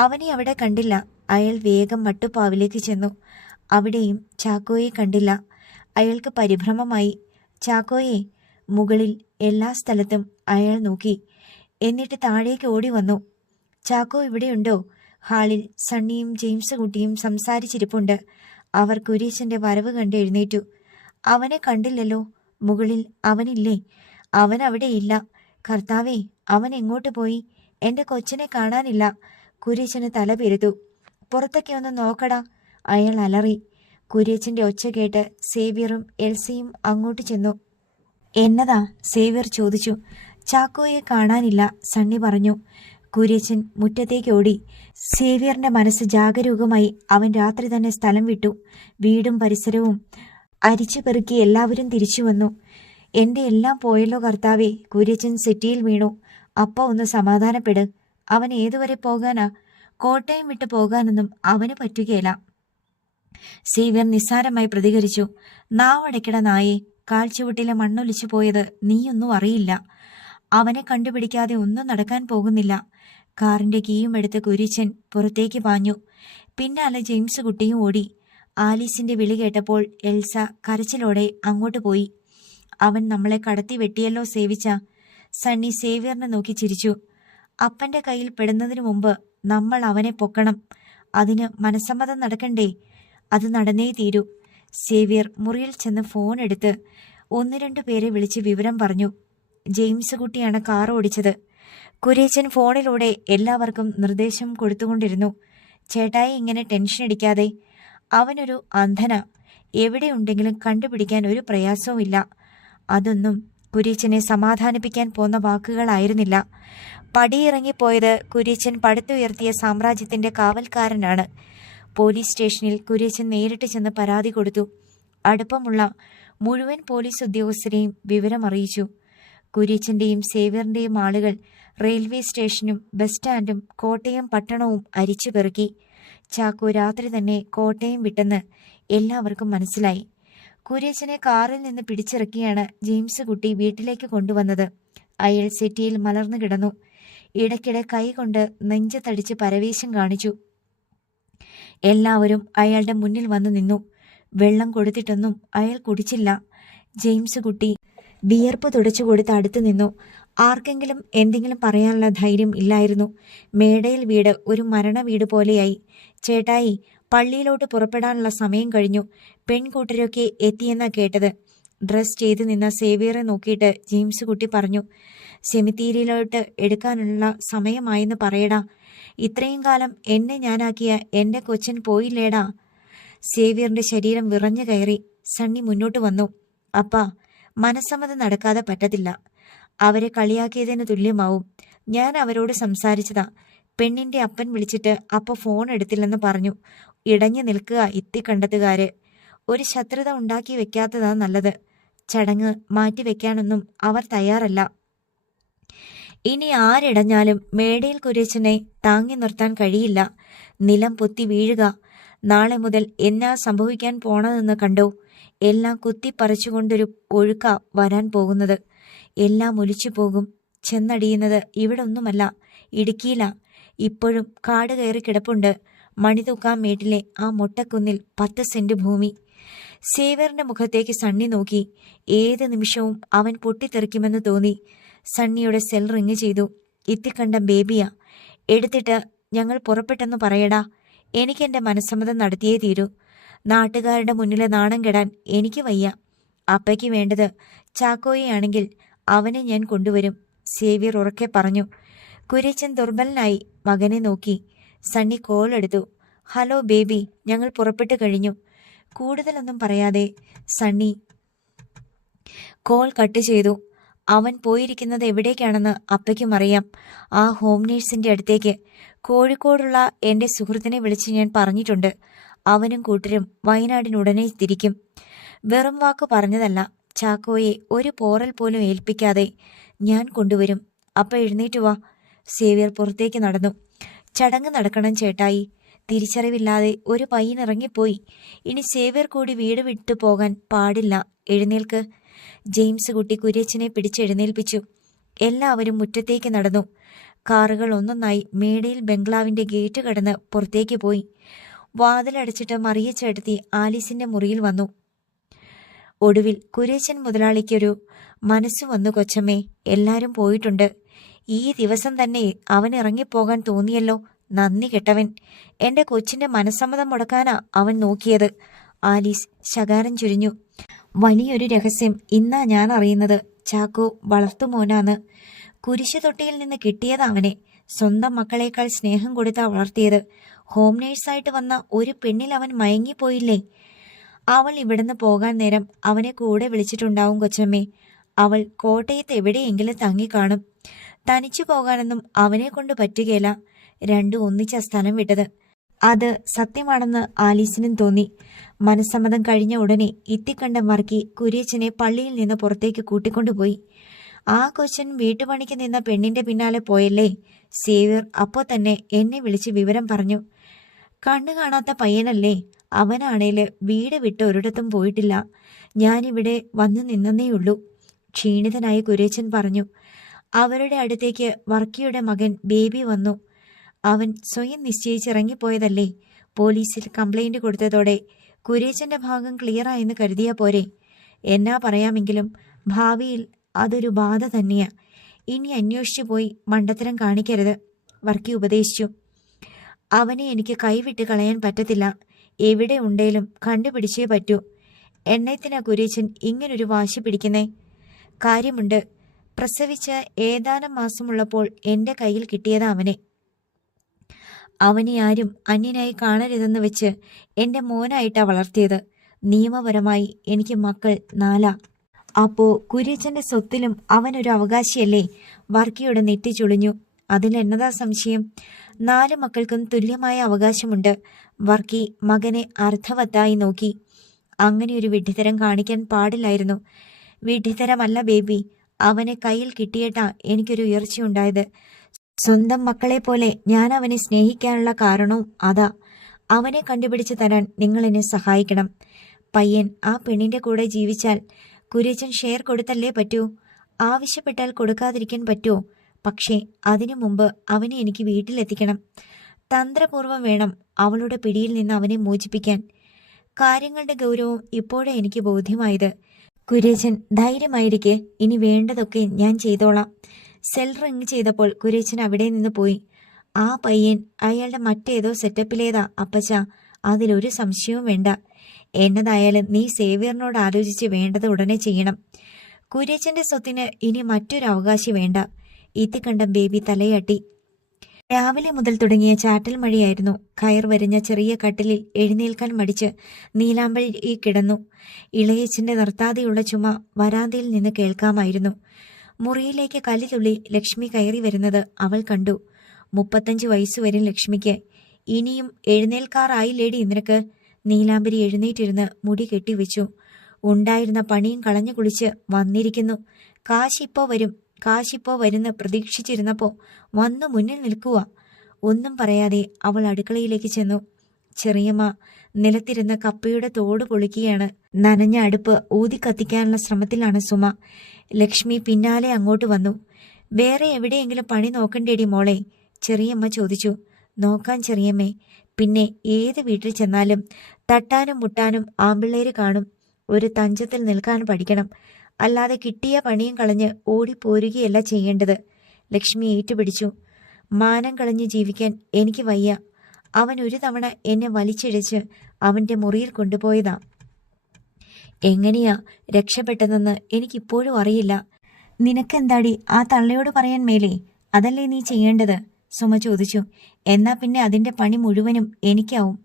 അവനെ അവിടെ കണ്ടില്ല. അയാൾ വേഗം മട്ടുപ്പാവിലേക്ക് ചെന്നു. അവിടെയും ചാക്കോയെ കണ്ടില്ല. അയാൾക്ക് പരിഭ്രമമായി. ചാക്കോയെ. മുകളിൽ എല്ലാ സ്ഥലത്തും അയാൾ നോക്കി. എന്നിട്ട് താഴേക്ക് ഓടി വന്നു. ചാക്കോ ഇവിടെയുണ്ടോ? ഹാളിൽ സണ്ണിയും ജെയിംസ് കുട്ടിയും സംസാരിച്ചിരിപ്പുണ്ട്. അവർ കുര്യച്ചന്റെ വരവ് കണ്ട് എഴുന്നേറ്റു. അവനെ കണ്ടില്ലല്ലോ. മുകളിൽ അവനില്ലേ? അവൻ അവിടെ ഇല്ല. കർത്താവേ, അവൻ എങ്ങോട്ട് പോയി? എന്റെ കൊച്ചിനെ കാണാനില്ല. കുര്യച്ചന് തല പെരുത്തു. പുറത്തൊക്കെ ഒന്ന് നോക്കടാ, അയാൾ അലറി. കുര്യച്ചന്റെ ഒച്ച കേട്ട് സേവ്യറും എൽസയും അങ്ങോട്ട് ചെന്നു. എന്നതാ? സേവ്യർ ചോദിച്ചു. ചാക്കോയെ കാണാനില്ല, സണ്ണി പറഞ്ഞു. കുര്യച്ചൻ മുറ്റത്തേക്ക് ഓടി. സേവ്യറിന്റെ മനസ്സ് ജാഗരൂകമായി. അവൻ രാത്രി തന്നെ സ്ഥലം വിട്ടു. വീടും പരിസരവും അരിച്ചു പെറുക്കി എല്ലാവരും തിരിച്ചു വന്നു. എന്റെ എല്ലാം പോയല്ലോ കർത്താവേ. കുര്യച്ചൻ സിറ്റിയിൽ വീണു. അപ്പ ഒന്ന് സമാധാനപ്പെട്. അവൻ ഏതുവരെ പോകാനാ? കോട്ടയം വിട്ടു പോകാനൊന്നും അവന് പറ്റുകയില്ല. സേവ്യർ നിസ്സാരമായി പ്രതികരിച്ചു. നാവടയ്ക്കട നായെ. കാൽച്ചുവട്ടിലെ മണ്ണൊലിച്ചു പോയത് നീയൊന്നും അറിയില്ല. അവനെ കണ്ടുപിടിക്കാതെ ഒന്നും നടക്കാൻ പോകുന്നില്ല. കാറിന്റെ കീയും എടുത്ത് കുര്യച്ചൻ പുറത്തേക്ക് പാഞ്ഞു. പിന്നാലെ ജെയിംസ് കുട്ടിയും ഓടി. ആലീസിന്റെ വിളി കേട്ടപ്പോൾ എൽസ കരച്ചിലോടെ അങ്ങോട്ട് പോയി. അവൻ നമ്മളെ കടത്തി വെട്ടിയല്ലോ സേവിച്ച. സണ്ണി സേവ്യറിനെ നോക്കി ചിരിച്ചു. അപ്പന്റെ കയ്യിൽ പെടുന്നതിനു മുമ്പ് നമ്മൾ അവനെ പൊക്കണം. അതിന് മനസ്സമ്മതം നടക്കണ്ടേ? അത് നടന്നേ തീരൂ. സേവ്യർ മുറിയിൽ ചെന്ന് ഫോൺ എടുത്ത് 1-2 പേരെ വിളിച്ച് വിവരം പറഞ്ഞു. ജെയിംസ് കുട്ടിയാണ് കാർ ഓടിച്ചത്. കുര്യച്ചൻ ഫോണിലൂടെ എല്ലാവർക്കും നിർദ്ദേശം കൊടുത്തുകൊണ്ടിരുന്നു. ചേട്ടായി ഇങ്ങനെ ടെൻഷൻ അടിക്കാതെ. അവനൊരു അന്ധന. എവിടെയുണ്ടെങ്കിലും കണ്ടുപിടിക്കാൻ ഒരു പ്രയാസവും ഇല്ല. അതൊന്നും കുര്യച്ചനെ സമാധാനിപ്പിക്കാൻ പോന്ന വാക്കുകളായിരുന്നില്ല. പടിയിറങ്ങിപ്പോയത് കുര്യച്ചൻ പടുത്തുയർത്തിയ സാമ്രാജ്യത്തിന്റെ കാവൽക്കാരനാണ്. പോലീസ് സ്റ്റേഷനിൽ കുര്യച്ചൻ നേരിട്ട് ചെന്ന് പരാതി കൊടുത്തു. അടുപ്പമുള്ള മുഴുവൻ പോലീസ് ഉദ്യോഗസ്ഥരെയും വിവരമറിയിച്ചു. കുര്യച്ചന്റെയും സേവ്യറിന്റെയും ആളുകൾ റെയിൽവേ സ്റ്റേഷനും ബസ് സ്റ്റാൻഡും കോട്ടയം പട്ടണവും അരിച്ചു പെറുക്കി. ചാക്കോ രാത്രി തന്നെ കോട്ടയം വിട്ടെന്ന് എല്ലാവർക്കും മനസ്സിലായി. കുര്യച്ചനെ കാറിൽ നിന്ന് പിടിച്ചിറക്കിയാണ് ജെയിംസ് കുട്ടി വീട്ടിലേക്ക് കൊണ്ടുവന്നത്. അയാൾ സെറ്റിയിൽ മലർന്നു കിടന്നു. ഇടയ്ക്കിടെ കൈകൊണ്ട് നെഞ്ചത്തടിച്ച് പരവേശം കാണിച്ചു. എല്ലാവരും അയാളുടെ മുന്നിൽ വന്നു നിന്നു. വെള്ളം കൊടുത്തിട്ടൊന്നും അയാൾ കുടിച്ചില്ല. ജെയിംസ് കുട്ടി വിയർപ്പ് തുടച്ചു കൊടുത്ത് അടുത്തു നിന്നു. ആർക്കെങ്കിലും എന്തെങ്കിലും പറയാനുള്ള ധൈര്യം ഇല്ലായിരുന്നു. മേടയിൽ വീട് ഒരു മരണ വീട് പോലെയായി. ചേട്ടായി, പള്ളിയിലോട്ട് പുറപ്പെടാനുള്ള സമയം കഴിഞ്ഞു. പെൺകൂട്ടരൊക്കെ എത്തിയെന്നാ കേട്ടത്. ഡ്രസ് ചെയ്ത് നിന്ന സേവ്യറെ നോക്കിയിട്ട് ജെയിംസ് കുട്ടി പറഞ്ഞു. സെമിത്തേരിയിലോട്ട് എടുക്കാനുള്ള സമയമായെന്ന് പറയടാ. ഇത്രയും കാലം എന്നെ ഞാനാക്കിയ എന്റെ കൊച്ചൻ പോയില്ലേടാ. സേവ്യറിന്റെ ശരീരം വിറഞ്ഞു കയറി. സണ്ണി മുന്നോട്ട് വന്നു. അപ്പാ, മനസ്സമ്മതം നടക്കാതെ പറ്റത്തില്ല. അവരെ കളിയാക്കിയതിന് തുല്യമാവും. ഞാൻ അവരോട് സംസാരിച്ചതാ. പെണ്ണിന്റെ അപ്പൻ വിളിച്ചിട്ട് അപ്പ ഫോൺ എടുത്തില്ലെന്ന് പറഞ്ഞു. ഇടഞ്ഞു നിൽക്കുക ഇത്തിക്കണ്ടത്തുകാര്. ഒരു ശത്രുത ഉണ്ടാക്കി വെക്കാത്തതാ നല്ലത്. ചടങ്ങ് മാറ്റിവെക്കാനൊന്നും അവർ തയ്യാറല്ല. ഇനി ആരിടഞ്ഞാലും മേടയിൽ കുരേശനെ താങ്ങി നിർത്താൻ കഴിയില്ല. നിലം പൊത്തി വീഴുക. നാളെ മുതൽ എന്നാ സംഭവിക്കാൻ പോണതെന്ന് കണ്ടോ. എല്ലാം കുത്തിപ്പറിച്ചുകൊണ്ടൊരു ഒഴുക്ക വരാൻ പോകുന്നത്. എല്ലാം ഒലിച്ചു പോകും. ചെന്നടിയുന്നത് ഇവിടെ ഒന്നുമല്ല, ഇടുക്കിയില. ഇപ്പോഴും കാട് കയറി കിടപ്പുണ്ട് മണിതൂക്കാൻ മേട്ടിലെ ആ മൊട്ടക്കുന്നിൽ 10 സെന്റ് ഭൂമി. സേവ്യറിന്റെ മുഖത്തേക്ക് സണ്ണി നോക്കി. ഏത് നിമിഷവും അവൻ പൊട്ടിത്തെറിക്കുമെന്ന് തോന്നി. സണ്ണിയുടെ സെൽ റിങ് ചെയ്തു. ഇത്തിക്കണ്ട ബേബിയാ. എടുത്തിട്ട് ഞങ്ങൾ പുറപ്പെട്ടെന്ന് പറയടാ. എനിക്കെന്റെ മനസ്സമ്മതം നടത്തിയേ തീരൂ. നാട്ടുകാരുടെ മുന്നിലെ നാണം കെടാൻ എനിക്ക് വയ്യ. അപ്പയ്ക്ക് വേണ്ടത് ചാക്കോയെയാണെങ്കിൽ അവനെ ഞാൻ കൊണ്ടുവരും, സേവ്യർ ഉറക്കെ പറഞ്ഞു. കുര്യച്ചൻ ദുർബലനായി മകനെ നോക്കി. സണ്ണി കോൾ എടുത്തു. ഹലോ ബേബി, ഞങ്ങൾ പുറപ്പെട്ടു കഴിഞ്ഞു. കൂടുതലൊന്നും പറയാതെ സണ്ണി കോൾ കട്ട് ചെയ്തു. അവൻ പോയിരിക്കുന്നത് എവിടേക്കാണെന്ന് അപ്പയ്ക്കും അറിയാം. ആ ഹോം നേഴ്സിന്റെ അടുത്തേക്ക്. കോഴിക്കോടുള്ള എന്റെ സുഹൃത്തിനെ വിളിച്ച് ഞാൻ പറഞ്ഞിട്ടുണ്ട്. അവനും കൂട്ടരും വയനാടിനുടനെ തിരിക്കും. വെറും വാക്ക് പറഞ്ഞതല്ല. ചാക്കോയെ ഒരു പോറൽ പോലും ഏൽപ്പിക്കാതെ ഞാൻ കൊണ്ടുവരും. അപ്പ എഴുന്നേറ്റു വാ. സേവ്യർ പുറത്തേക്ക് നടന്നു. ചടങ്ങ് നടക്കണം ചേട്ടായി. തിരിച്ചറിവില്ലാതെ ഒരു പയ്യൻ ഇറങ്ങിപ്പോയി. ഇനി സേവ്യർ കൂടി വീട് വിട്ടു പോകാൻ പാടില്ല. എഴുന്നേൽക്ക്. ജെയിംസ് കുട്ടി കുര്യച്ചനെ പിടിച്ചെഴുന്നേൽപ്പിച്ചു. എല്ലാവരും മുറ്റത്തേക്ക് നടന്നു. കാറുകൾ ഒന്നൊന്നായി മേടയിൽ ബംഗ്ലാവിന്റെ ഗേറ്റ് കടന്ന് പുറത്തേക്ക് പോയി. വാതിലടച്ചിട്ട് മറിയ ചേട്ടത്തി ആലീസിന്റെ മുറിയിൽ വന്നു. ഒടുവിൽ കുര്യച്ചൻ മുതലാളിക്കൊരു മനസ്സു വന്നു. കൊച്ചമ്മേ, എല്ലാരും പോയിട്ടുണ്ട്. ഈ ദിവസം തന്നെ അവൻ ഇറങ്ങിപ്പോകാൻ തോന്നിയല്ലോ. നന്ദി കെട്ടവൻ. എന്റെ കൊച്ചിന്റെ മനസ്സമ്മതം മുടക്കാനാ അവൻ നോക്കിയത്. ആലീസ് ശകാരം ചുരിഞ്ഞു. വലിയൊരു രഹസ്യം ഇന്നാ ഞാൻ അറിയുന്നത്. ചാക്കോ വളർത്തുമോനാന്ന്. കുരിശുതൊട്ടിയിൽ നിന്ന് കിട്ടിയത് അവനെ. സ്വന്തം മക്കളേക്കാൾ സ്നേഹം കൊടുത്താ വളർത്തിയത്. ഹോം നേഴ്സായിട്ട് വന്ന ഒരു പെണ്ണിൽ അവൻ മയങ്ങിപ്പോയില്ലേ. അവൾ ഇവിടുന്ന് പോകാൻ നേരം അവനെ കൂടെ വിളിച്ചിട്ടുണ്ടാവും കൊച്ചമ്മേ. അവൾ കോട്ടയത്ത് എവിടെയെങ്കിലും തങ്ങിക്കാണും. തനിച്ചു പോകാനൊന്നും അവനെ കൊണ്ട് പറ്റുകയില്ല. രണ്ടും ഒന്നിച്ച സ്ഥലം വിട്ടത്. അത് സത്യമാണെന്ന് ആലീസിനും തോന്നി. മനസ്സമ്മതം കഴിഞ്ഞ ഉടനെ ഇത്തിക്കണ്ടം വർക്കി കുര്യച്ചനെ പള്ളിയിൽ നിന്ന് പുറത്തേക്ക് കൂട്ടിക്കൊണ്ടുപോയി. ആ കൊച്ചൻ വീട്ടുപണിക്ക് നിന്ന പെണ്ണിന്റെ പിന്നാലെ പോയല്ലേ. സേവ്യർ അപ്പോൾ തന്നെ എന്നെ വിളിച്ച് വിവരം പറഞ്ഞു. കണ്ണു കാണാത്ത പയ്യനല്ലേ. അവനാണേല് വീട് വിട്ട് ഒരിടത്തും പോയിട്ടില്ല. ഞാനിവിടെ വന്നു നിന്നേയുള്ളൂ. ക്ഷീണിതനായി കുര്യച്ചൻ പറഞ്ഞു. അവരുടെ അടുത്തേക്ക് വർക്കിയുടെ മകൻ ബേബി വന്നു. അവൻ സ്വയം നിശ്ചയിച്ചിറങ്ങിപ്പോയതല്ലേ. പോലീസിൽ കംപ്ലൈന്റ് കൊടുത്തതോടെ കുര്യച്ചന്റെ ഭാഗം ക്ലിയറായെന്ന് കരുതിയാ പോരെ. എന്നാ പറയാമെങ്കിലും ഭാവിയിൽ അതൊരു ബാധ തന്നെയാ. ഇനി അന്വേഷിച്ചു പോയി മണ്ടത്തരം കാണിക്കരുത്, വർക്കി ഉപദേശിച്ചു. അവനെ എനിക്ക് കൈവിട്ട് കളയാൻ പറ്റത്തില്ല. എവിടെ ഉണ്ടേലും കണ്ടുപിടിച്ചേ പറ്റൂ. എന്നത്തിനാ കുര്യച്ചൻ ഇങ്ങനൊരു വാശി പിടിക്കുന്നേ? കാര്യമുണ്ട്. പ്രസവിച്ച് ഏതാനും മാസമുള്ളപ്പോൾ എന്റെ കയ്യിൽ കിട്ടിയതാ അവനെ. അവനെ ആരും അന്യനായി കാണരുതെന്ന് വെച്ച് എന്റെ മോനായിട്ടാ വളർത്തിയത്. നിയമപരമായി എനിക്ക് മക്കൾ 4. അപ്പോ കുര്യച്ചന്റെ സ്വത്തിലും അവനൊരു അവകാശിയല്ലേ? വർക്കിയുടെ നെറ്റി ചുളിഞ്ഞു. അതിലെന്നതാ സംശയം? 4 മക്കൾക്കും തുല്യമായ അവകാശമുണ്ട്. വർക്കി മകനെ അർത്ഥവത്തായി നോക്കി. അങ്ങനെയൊരു വിഡ്ഢിത്തരം കാണിക്കാൻ പാടില്ലായിരുന്നു. വിഡ്ഢിത്തരമല്ല ബേബി, അവനെ കയ്യിൽ കിട്ടിയിട്ടാ എനിക്കൊരു ഉയർച്ചയുണ്ടായത്. സ്വന്തം മക്കളെ പോലെ ഞാൻ അവനെ സ്നേഹിക്കാനുള്ള കാരണവും അതാ. അവനെ കണ്ടുപിടിച്ചു തരാൻ നിങ്ങൾ എന്നെ സഹായിക്കണം. പയ്യൻ ആ പെണ്ണിന്റെ കൂടെ ജീവിച്ചാൽ കുര്യച്ചൻ ഷെയർ കൊടുത്തല്ലേ പറ്റൂ. ആവശ്യപ്പെട്ടാൽ കൊടുക്കാതിരിക്കാൻ പറ്റുമോ? പക്ഷേ അതിനു മുമ്പ് അവനെ എനിക്ക് വീട്ടിലെത്തിക്കണം. തന്ത്രപൂർവം വേണം അവളുടെ പിടിയിൽ നിന്ന് അവനെ മോചിപ്പിക്കാൻ. കാര്യങ്ങളുടെ ഗൗരവം ഇപ്പോഴേ എനിക്ക് ബോധ്യമായത്. കുര്യച്ചൻ ധൈര്യമായിരിക്കെ. ഇനി വേണ്ടതൊക്കെ ഞാൻ ചെയ്തോളാം. സെൽ റിങ് ചെയ്തപ്പോൾ കുര്യച്ചൻ അവിടെ നിന്ന് പോയി. ആ പയ്യൻ അയാളുടെ മറ്റേതോ സെറ്റപ്പിലേതാ അപ്പച്ച. അതിലൊരു സംശയവും വേണ്ട. എന്നതായാലും നീ സേവ്യറിനോട് ആലോചിച്ച് വേണ്ടത് ഉടനെ ചെയ്യണം. കുര്യച്ചന്റെ സ്വത്തിന് ഇനി മറ്റൊരു അവകാശി വേണ്ട. ഇത്തിക്കണ്ടം ബേബി തലയാട്ടി. രാവിലെ മുതൽ തുടങ്ങിയ ചാറ്റൽ മഴയായിരുന്നു. കയർ വരിഞ്ഞ ചെറിയ കട്ടിലിൽ എഴുന്നേൽക്കാൻ മടിച്ച് നീലാമ്പരി കിടന്നു. ഇളയച്ചന്റെ നിർത്താതെയുള്ള ചുമ വരാന്തയിൽ നിന്ന് കേൾക്കാമായിരുന്നു. മുറിയിലേക്ക് കലിതുള്ളി ലക്ഷ്മി കയറി വരുന്നത് അവൾ കണ്ടു. 35 വയസ്സുവരും ലക്ഷ്മിക്ക്. ഇനിയും എഴുന്നേൽക്കാറായില്ലേടി നിനക്ക്? നീലാംബരി എഴുന്നേറ്റിരുന്ന് മുടി കെട്ടിവെച്ചു. ഉണ്ടായിരുന്ന പണിയും കളഞ്ഞു കുളിച്ച് വന്നിരിക്കുന്നു. കാശിപ്പോ വരുന്ന് പ്രതീക്ഷിച്ചിരുന്നപ്പോ വന്നു മുന്നിൽ നിൽക്കുക. ഒന്നും പറയാതെ അവൾ അടുക്കളയിലേക്ക് ചെന്നു. ചെറിയമ്മ നിലത്തിരുന്ന് കപ്പയുടെ തോട് പൊളിക്കുകയാണ്. നനഞ്ഞ അടുപ്പ് ഊതി കത്തിക്കാനുള്ള ശ്രമത്തിലാണ് സുമ. ലക്ഷ്മി പിന്നാലെ അങ്ങോട്ട് വന്നു. വേറെ എവിടെയെങ്കിലും പണി നോക്കണ്ടേടി മോളെ? ചെറിയമ്മ ചോദിച്ചു. നോക്കാൻ ചെറിയമ്മേ, പിന്നെ ഏത് വീട്ടിൽ ചെന്നാലും തട്ടാനും മുട്ടാനും ആമ്പിള്ളേര് കാണും. ഒരു തഞ്ചത്തിൽ നിൽക്കാൻ പഠിക്കണം, അല്ലാതെ കിട്ടിയ പണിയും കളഞ്ഞ് ഓടിപ്പോരുകയല്ല ചെയ്യേണ്ടത്. ലക്ഷ്മി ഏറ്റുപിടിച്ചു. മാനം കളഞ്ഞ് ജീവിക്കാൻ എനിക്ക് വയ്യ. അവൻ ഒരു തവണ എന്നെ വലിച്ചിഴച്ച് അവന്റെ മുറിയിൽ കൊണ്ടുപോയതാ. എങ്ങനെയാ രക്ഷപ്പെട്ടതെന്ന് എനിക്കിപ്പോഴും അറിയില്ല. നിനക്കെന്താടി ആ തള്ളയോട് പറയാൻ മേലേ? അതല്ലേ നീ ചെയ്യേണ്ടത്? സുമ ചോദിച്ചു. എന്നാ പിന്നെ അതിന്റെ പണി മുഴുവനും എനിക്കാവും.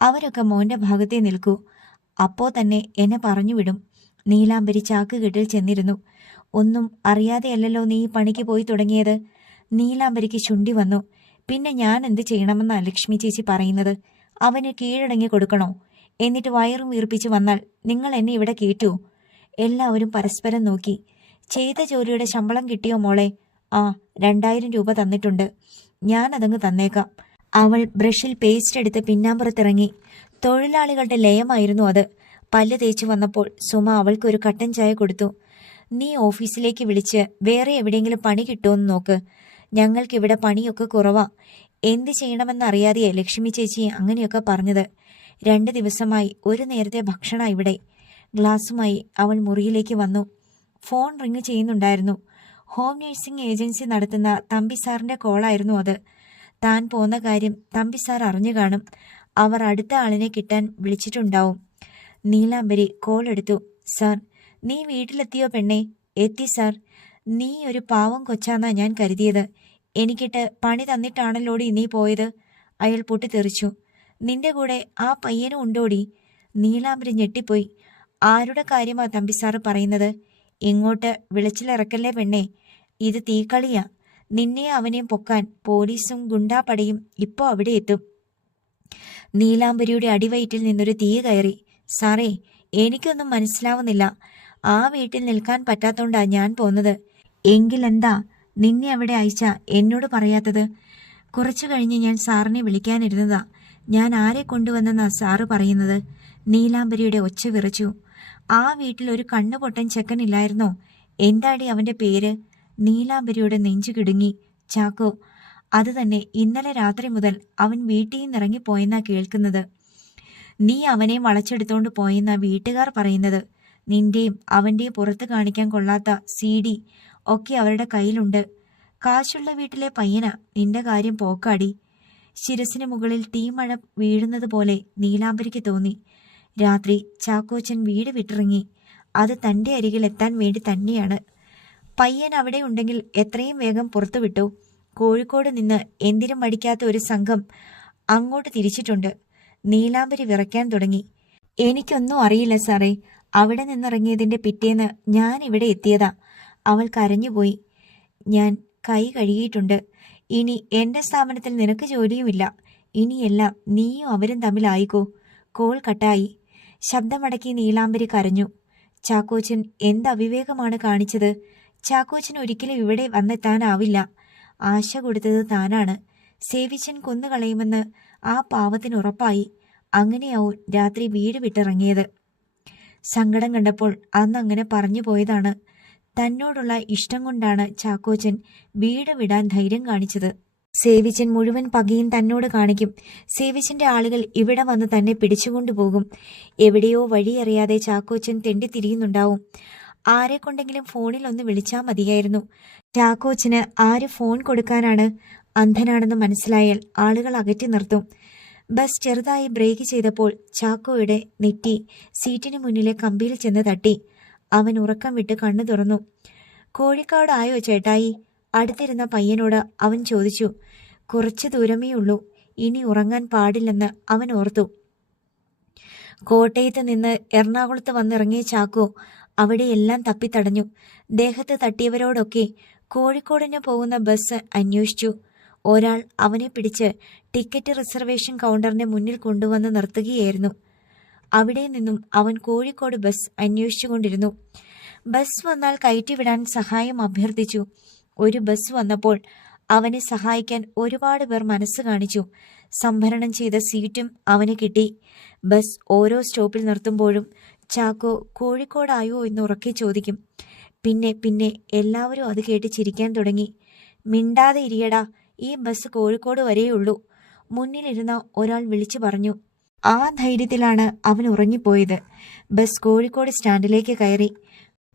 അവരൊക്കെ മോന്റെ ഭാഗത്തേ നിൽക്കൂ. അപ്പോ തന്നെ എന്നെ പറഞ്ഞുവിടും. നീലാംബരി ചാക്കുകെട്ടിൽ ചെന്നിരുന്നു. ഒന്നും അറിയാതെയല്ലല്ലോ നീ ഈ പണിക്ക് പോയി തുടങ്ങിയത്. നീലാംബരിക്ക് ശുണ്ഠി വന്നു. പിന്നെ ഞാൻ എന്ത് ചെയ്യണമെന്നാ ലക്ഷ്മി ചേച്ചി പറയുന്നത്? അവന് കീഴടങ്ങി കൊടുക്കണോ? എന്നിട്ട് വയറും വീർപ്പിച്ച് വന്നാൽ നിങ്ങൾ എന്നെ ഇവിടെ കേറ്റൂ? എല്ലാവരും പരസ്പരം നോക്കി. ചെയ്ത ജോലിയുടെ ശമ്പളം കിട്ടിയോ മോളെ? ആ, 2000 രൂപ തന്നിട്ടുണ്ട്. ഞാനതങ്ങ് തന്നേക്കാം. അവൾ ബ്രഷിൽ പേസ്റ്റ് എടുത്ത് പിന്നാമ്പുറത്തിറങ്ങി. തൊഴിലാളികളുടെ ലയമായിരുന്നു അത്. പല്ല് തേച്ചു വന്നപ്പോൾ സുമ അവൾക്കൊരു കട്ടൻ ചായ കൊടുത്തു. നീ ഓഫീസിലേക്ക് വിളിച്ച് വേറെ എവിടെയെങ്കിലും പണി കിട്ടുമെന്ന് നോക്ക്. ഞങ്ങൾക്കിവിടെ പണിയൊക്കെ കുറവാ. എന്ത് ചെയ്യണമെന്നറിയാതെയേ ലക്ഷ്മി ചേച്ചി അങ്ങനെയൊക്കെ പറഞ്ഞത്. 2 ദിവസമായി ഒരു നേരത്തെ ഭക്ഷണം ഇവിടെ. ഗ്ലാസുമായി അവൾ മുറിയിലേക്ക് വന്നു. ഫോൺ റിങ് ചെയ്യുന്നുണ്ടായിരുന്നു. ഹോം നഴ്സിംഗ് ഏജൻസി നടത്തുന്ന തമ്പി സാറിന്റെ കോളായിരുന്നു അത്. താൻ പോന്ന കാര്യം തമ്പി സാർ അറിഞ്ഞു കാണും. അവർ അടുത്ത ആളിനെ കിട്ടാൻ വിളിച്ചിട്ടുണ്ടാവും. നീലാംബരി കോൾ എടുത്തു. സാർ, നീ വീട്ടിലെത്തിയോ പെണ്ണേ? എത്തി സാർ. നീ ഒരു പാവം കൊച്ചാന്നാ ഞാൻ കരുതിയത്. എനിക്കിട്ട് പണി തന്നിട്ടാണല്ലോടി നീ പോയത്. അയാൾ പൊട്ടിത്തെറിച്ചു. നിന്റെ കൂടെ ആ പയ്യനും ഉണ്ടോടി? നീലാംബരി ഞെട്ടിപ്പോയി. ആരുടെ കാര്യമാ തമ്പി സാറ് പറയുന്നത്? ഇങ്ങോട്ട് വിളിച്ചിലിറക്കല്ലേ പെണ്ണേ, ഇത് തീക്കളിയാ. നിന്നെ അവനെയും പൊക്കാൻ പോലീസും ഗുണ്ടാപ്പടയും ഇപ്പോ അവിടെ എത്തും. നീലാംബരിയുടെ അടിവയറ്റിൽ നിന്നൊരു തീ കയറി. സാറേ, എനിക്കൊന്നും മനസ്സിലാവുന്നില്ല. ആ വീട്ടിൽ നിൽക്കാൻ പറ്റാത്തോണ്ടാ ഞാൻ പോന്നത്. എങ്കിലെന്താ നിന്നെ അവിടെ അയച്ച എന്നോട് പറയാത്തത്? കുറച്ചു കഴിഞ്ഞ് ഞാൻ സാറിനെ വിളിക്കാനിരുന്നതാ. ഞാൻ ആരെ കൊണ്ടുവന്നെന്നാ സാറ് പറയുന്നത്? നീലാംബരിയുടെ ഒച്ച വിറച്ചു. ആ വീട്ടിൽ ഒരു കണ്ണുപൊട്ടൻ ചെക്കനില്ലായിരുന്നോ? എന്താടി അവന്റെ പേര്? നീലാംബരിയുടെ നെഞ്ചു കിടുങ്ങി. ചാക്കോ. അത് തന്നെ. ഇന്നലെ രാത്രി മുതൽ അവൻ വീട്ടിൽ നിന്നിറങ്ങിപ്പോയെന്നാ കേൾക്കുന്നത്. നീ അവനെ വളച്ചെടുത്തോണ്ട് പോയെന്നാ വീട്ടുകാർ പറയുന്നത്. നിന്റെയും അവന്റെയും പുറത്ത് കാണിക്കാൻ കൊള്ളാത്ത CD ഒക്കെ അവരുടെ കയ്യിലുണ്ട്. കാശുള്ള വീട്ടിലെ പയ്യനാ. നിന്റെ കാര്യം പോക്കാടി. ശിരസിന് മുകളിൽ തീമഴ വീഴുന്നത് പോലെ നീലാംബരിക്ക് തോന്നി. രാത്രി ചാക്കോച്ചൻ വീട് വിട്ടിറങ്ങി. അത് തന്റെ അരികിൽ എത്താൻ വേണ്ടി തന്നെയാണ്. പയ്യൻ അവിടെ ഉണ്ടെങ്കിൽ എത്രയും വേഗം പുറത്തു വിട്ടു. കോഴിക്കോട് നിന്ന് എന്തിനും മടിക്കാത്ത ഒരു സംഘം അങ്ങോട്ട് തിരിച്ചിട്ടുണ്ട്. നീലാംബരി വിറയ്ക്കാൻ തുടങ്ങി. എനിക്കൊന്നും അറിയില്ല സാറേ. അവിടെ നിന്നിറങ്ങിയതിന്റെ പിറ്റേന്ന് ഞാൻ ഇവിടെ എത്തിയതാ. അവൾ കരഞ്ഞുപോയി. ഞാൻ കൈ കഴുകിയിട്ടുണ്ട്. ഇനി എന്റെ സ്ഥാപനത്തിൽ നിനക്ക് ജോലിയുമില്ല. ഇനിയെല്ലാം നീയും അവരും തമ്മിലായിക്കോ. കോൾ കട്ടായി. ശബ്ദമടക്കി നീലാംബരി കരഞ്ഞു. ചാക്കോച്ചൻ എന്ത് അവിവേകമാണ് കാണിച്ചത്? ചാക്കോച്ചൻ ഒരിക്കലും ഇവിടെ വന്നെത്താനാവില്ല. ആശ കൊടുത്തത് താനാണ്. സേവിച്ചൻ കൊന്നുകളയുമെന്ന് ആ പാവത്തിന് ഉറപ്പായി. അങ്ങനെയാവും രാത്രി വീട് വിട്ടിറങ്ങിയത്. സങ്കടം കണ്ടപ്പോൾ അന്ന് അങ്ങനെ പറഞ്ഞു പോയതാണ്. തന്നോടുള്ള ഇഷ്ടം കൊണ്ടാണ് ചാക്കോച്ചൻ വീട് വിടാൻ ധൈര്യം കാണിച്ചത്. സേവിച്ചൻ മുഴുവൻ പകയും തന്നോട് കാണിക്കും. സേവിച്ചന്റെ ആളുകൾ ഇവിടെ വന്ന് തന്നെ പിടിച്ചുകൊണ്ടുപോകും. എവിടെയോ വഴിയറിയാതെ ചാക്കോച്ചൻ തെണ്ടിത്തിരിയുന്നുണ്ടാവും. ആരെ കൊണ്ടെങ്കിലും ഫോണിൽ ഒന്ന് വിളിച്ചാൽ മതിയായിരുന്നു. ചാക്കോച്ചന് ആര് ഫോൺ കൊടുക്കാനാണ്? അന്ധനാണെന്ന് മനസ്സിലായാൽ ആളുകൾ അകറ്റി നിർത്തും. ബസ് ചെറുതായി ബ്രേക്ക് ചെയ്തപ്പോൾ ചാക്കോയുടെ നെറ്റി സീറ്റിന് മുന്നിലെ കമ്പിയിൽ ചെന്ന് തട്ടി. അവൻ ഉറക്കം വിട്ട് കണ്ണു തുറന്നു. കോഴിക്കോടായോ ചേട്ടായി? അടുത്തിരുന്ന പയ്യനോട് അവൻ ചോദിച്ചു. കുറച്ചു ദൂരമേ ഉള്ളൂ. ഇനി ഉറങ്ങാൻ പാടില്ലെന്ന് അവൻ ഓർത്തു. കോട്ടയത്ത് നിന്ന് എറണാകുളത്ത് വന്നിറങ്ങിയ ചാക്കോ അവിടെയെല്ലാം തപ്പിത്തടഞ്ഞു. ദേഹത്ത് തട്ടിയവരോടൊക്കെ കോഴിക്കോടിന് പോകുന്ന ബസ് അന്വേഷിച്ചു. ഒരാൾ അവനെ പിടിച്ച് ടിക്കറ്റ് റിസർവേഷൻ കൗണ്ടറിന്റെ മുന്നിൽ കൊണ്ടുവന്ന് നിർത്തുകയായിരുന്നു. അവിടെ നിന്നും അവൻ കോഴിക്കോട് ബസ് അന്വേഷിച്ചുകൊണ്ടിരുന്നു. ബസ് വന്നാൽ കയറ്റിവിടാൻ സഹായം അഭ്യർത്ഥിച്ചു. ഒരു ബസ് വന്നപ്പോൾ അവനെ സഹായിക്കാൻ ഒരുപാട് പേർ മനസ്സ് കാണിച്ചു. സംഭരണം ചെയ്ത സീറ്റും അവന് കിട്ടി. ബസ് ഓരോ സ്റ്റോപ്പിൽ നിർത്തുമ്പോഴും ചാക്കോ കോഴിക്കോടായോ എന്ന് ഉറക്കെ ചോദിക്കും. പിന്നെ എല്ലാവരും അത് കേട്ട് ചിരിക്കാൻ തുടങ്ങി. മിണ്ടാതെ ഇരിയടാ, ഈ ബസ് കോഴിക്കോട് വരെയുള്ളൂ, മുന്നിലിരുന്ന ഒരാൾ വിളിച്ചു പറഞ്ഞു. ആ ധൈര്യത്തിലാണ് അവൻ ഉറങ്ങിപ്പോയത്. ബസ് കോഴിക്കോട് സ്റ്റാൻഡിലേക്ക് കയറി.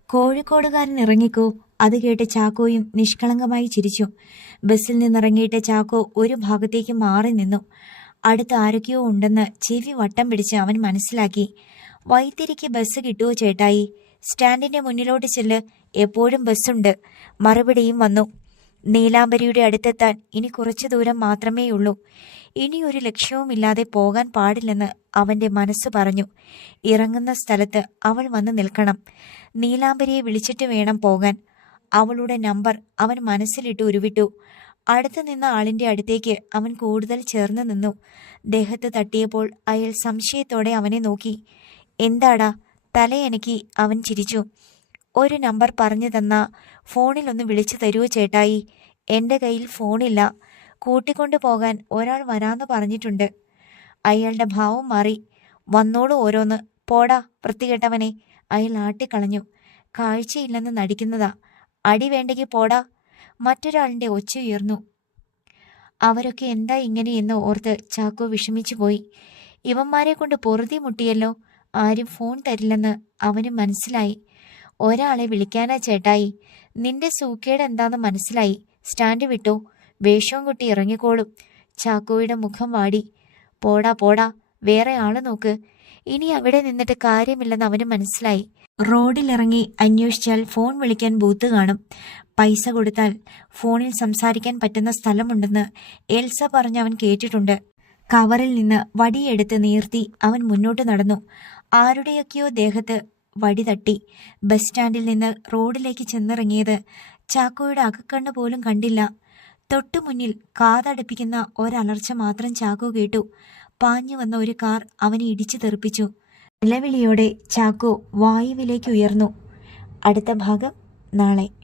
കോഴിക്കോടുകാരൻ ഇറങ്ങിക്കോ. അത് കേട്ട് ചാക്കോയും നിഷ്കളങ്കമായി ചിരിച്ചു. ബസ്സിൽ നിന്നിറങ്ങിയിട്ട് ചാക്കോ ഒരു ഭാഗത്തേക്ക് മാറി നിന്നു. അടുത്ത് ആരൊക്കെയോ ഉണ്ടെന്ന് ചെവി വട്ടം പിടിച്ച് അവൻ മനസ്സിലാക്കി. വൈത്തിരിക്ക് ബസ് കിട്ടുമോ ചേട്ടായി? സ്റ്റാൻഡിന്റെ മുന്നിലോട്ട് ചെല്ല്, എപ്പോഴും ബസ്സുണ്ട്. മറുപടിയും വന്നു. നീലാംബരിയുടെ അടുത്തെത്താൻ ഇനി കുറച്ചു ദൂരം മാത്രമേയുള്ളൂ. ഇനിയൊരു ലക്ഷ്യവുമില്ലാതെ പോകാൻ പാടില്ലെന്ന് അവന്റെ മനസ്സ് പറഞ്ഞു. ഇറങ്ങുന്ന സ്ഥലത്ത് അവൾ വന്ന് നിൽക്കണം. നീലാംബരിയെ വിളിച്ചിട്ട് വേണം പോകാൻ. അവളുടെ നമ്പർ അവൻ മനസ്സിലിട്ട് ഉരുവിട്ടു. അടുത്ത് നിന്ന ആളിന്റെ അടുത്തേക്ക് അവൻ കൂടുതൽ ചേർന്ന് നിന്നു. ദേഹത്ത് തട്ടിയപ്പോൾ അയാൾ സംശയത്തോടെ അവനെ നോക്കി. എന്താടാ? തലയനക്കി അവൻ ചിരിച്ചു. ഒരു നമ്പർ പറഞ്ഞു തന്നാ ഫോണിലൊന്ന് വിളിച്ചു തരുമോ ചേട്ടായി? എൻ്റെ കയ്യിൽ ഫോണില്ല. കൂട്ടിക്കൊണ്ടു പോകാൻ ഒരാൾ വരാന്ന് പറഞ്ഞിട്ടുണ്ട്. അയാളുടെ ഭാവം മാറി. വന്നോളൂ ഓരോന്ന്. പോടാ വൃത്തികെട്ടവനെ, അയാൾ ആട്ടിക്കളഞ്ഞു. കാഴ്ചയില്ലെന്ന് നടിക്കുന്നതാ. അടി വേണ്ടെങ്കിൽ പോടാ. മറ്റൊരാളിന്റെ ഒച്ച ഉയർന്നു. അവരൊക്കെ എന്താ ഇങ്ങനെയെന്ന് ഓർത്ത് ചാക്കോ വിഷമിച്ചു പോയി. ഇവന്മാരെ കൊണ്ട് പൊറുതി മുട്ടിയല്ലോ. ആരും ഫോൺ തരില്ലെന്ന് അവന് മനസ്സിലായി. ഒരാളെ വിളിക്കാനാ ചേട്ടായി. നിന്റെ സൂക്കേട് എന്താന്ന് മനസ്സിലായി. സ്റ്റാൻഡ് വിട്ടോ, വേഷവും കുട്ടി ഇറങ്ങിക്കോളും. ചാക്കോയുടെ മുഖം വാടി. പോടാ, വേറെ ആള് നോക്ക്. ഇനി അവിടെ നിന്നിട്ട് കാര്യമില്ലെന്ന് അവന് മനസ്സിലായി. റോഡിലിറങ്ങി അന്വേഷിച്ചാൽ ഫോൺ വിളിക്കാൻ ബൂത്ത് കാണും. പൈസ കൊടുത്താൽ ഫോണിൽ സംസാരിക്കാൻ പറ്റുന്ന സ്ഥലമുണ്ടെന്ന് എൽസ പറഞ്ഞവൻ കേട്ടിട്ടുണ്ട്. കവറിൽ നിന്ന് വടിയെടുത്ത് നീർത്തി അവൻ മുന്നോട്ട് നടന്നു. ആരുടെയൊക്കെയോ ദേഹത്ത് വടി തട്ടി. ബസ് സ്റ്റാൻഡിൽ നിന്ന് റോഡിലേക്ക് ചെന്നിറങ്ങിയത് ചാക്കോയുടെ അകക്കണ്ണ് പോലും കണ്ടില്ല. തൊട്ടു മുന്നിൽ കാതടുപ്പിക്കുന്ന ഒരലർച്ച മാത്രം ചാക്കോ കേട്ടു. പാഞ്ഞു വന്ന ഒരു കാർ അവനെ ഇടിച്ചു തെറിപ്പിച്ചു. നിലവിളിയോടെ ചാക്കോ വായുവിലേക്ക് ഉയർന്നു. അടുത്ത ഭാഗം നാളെ.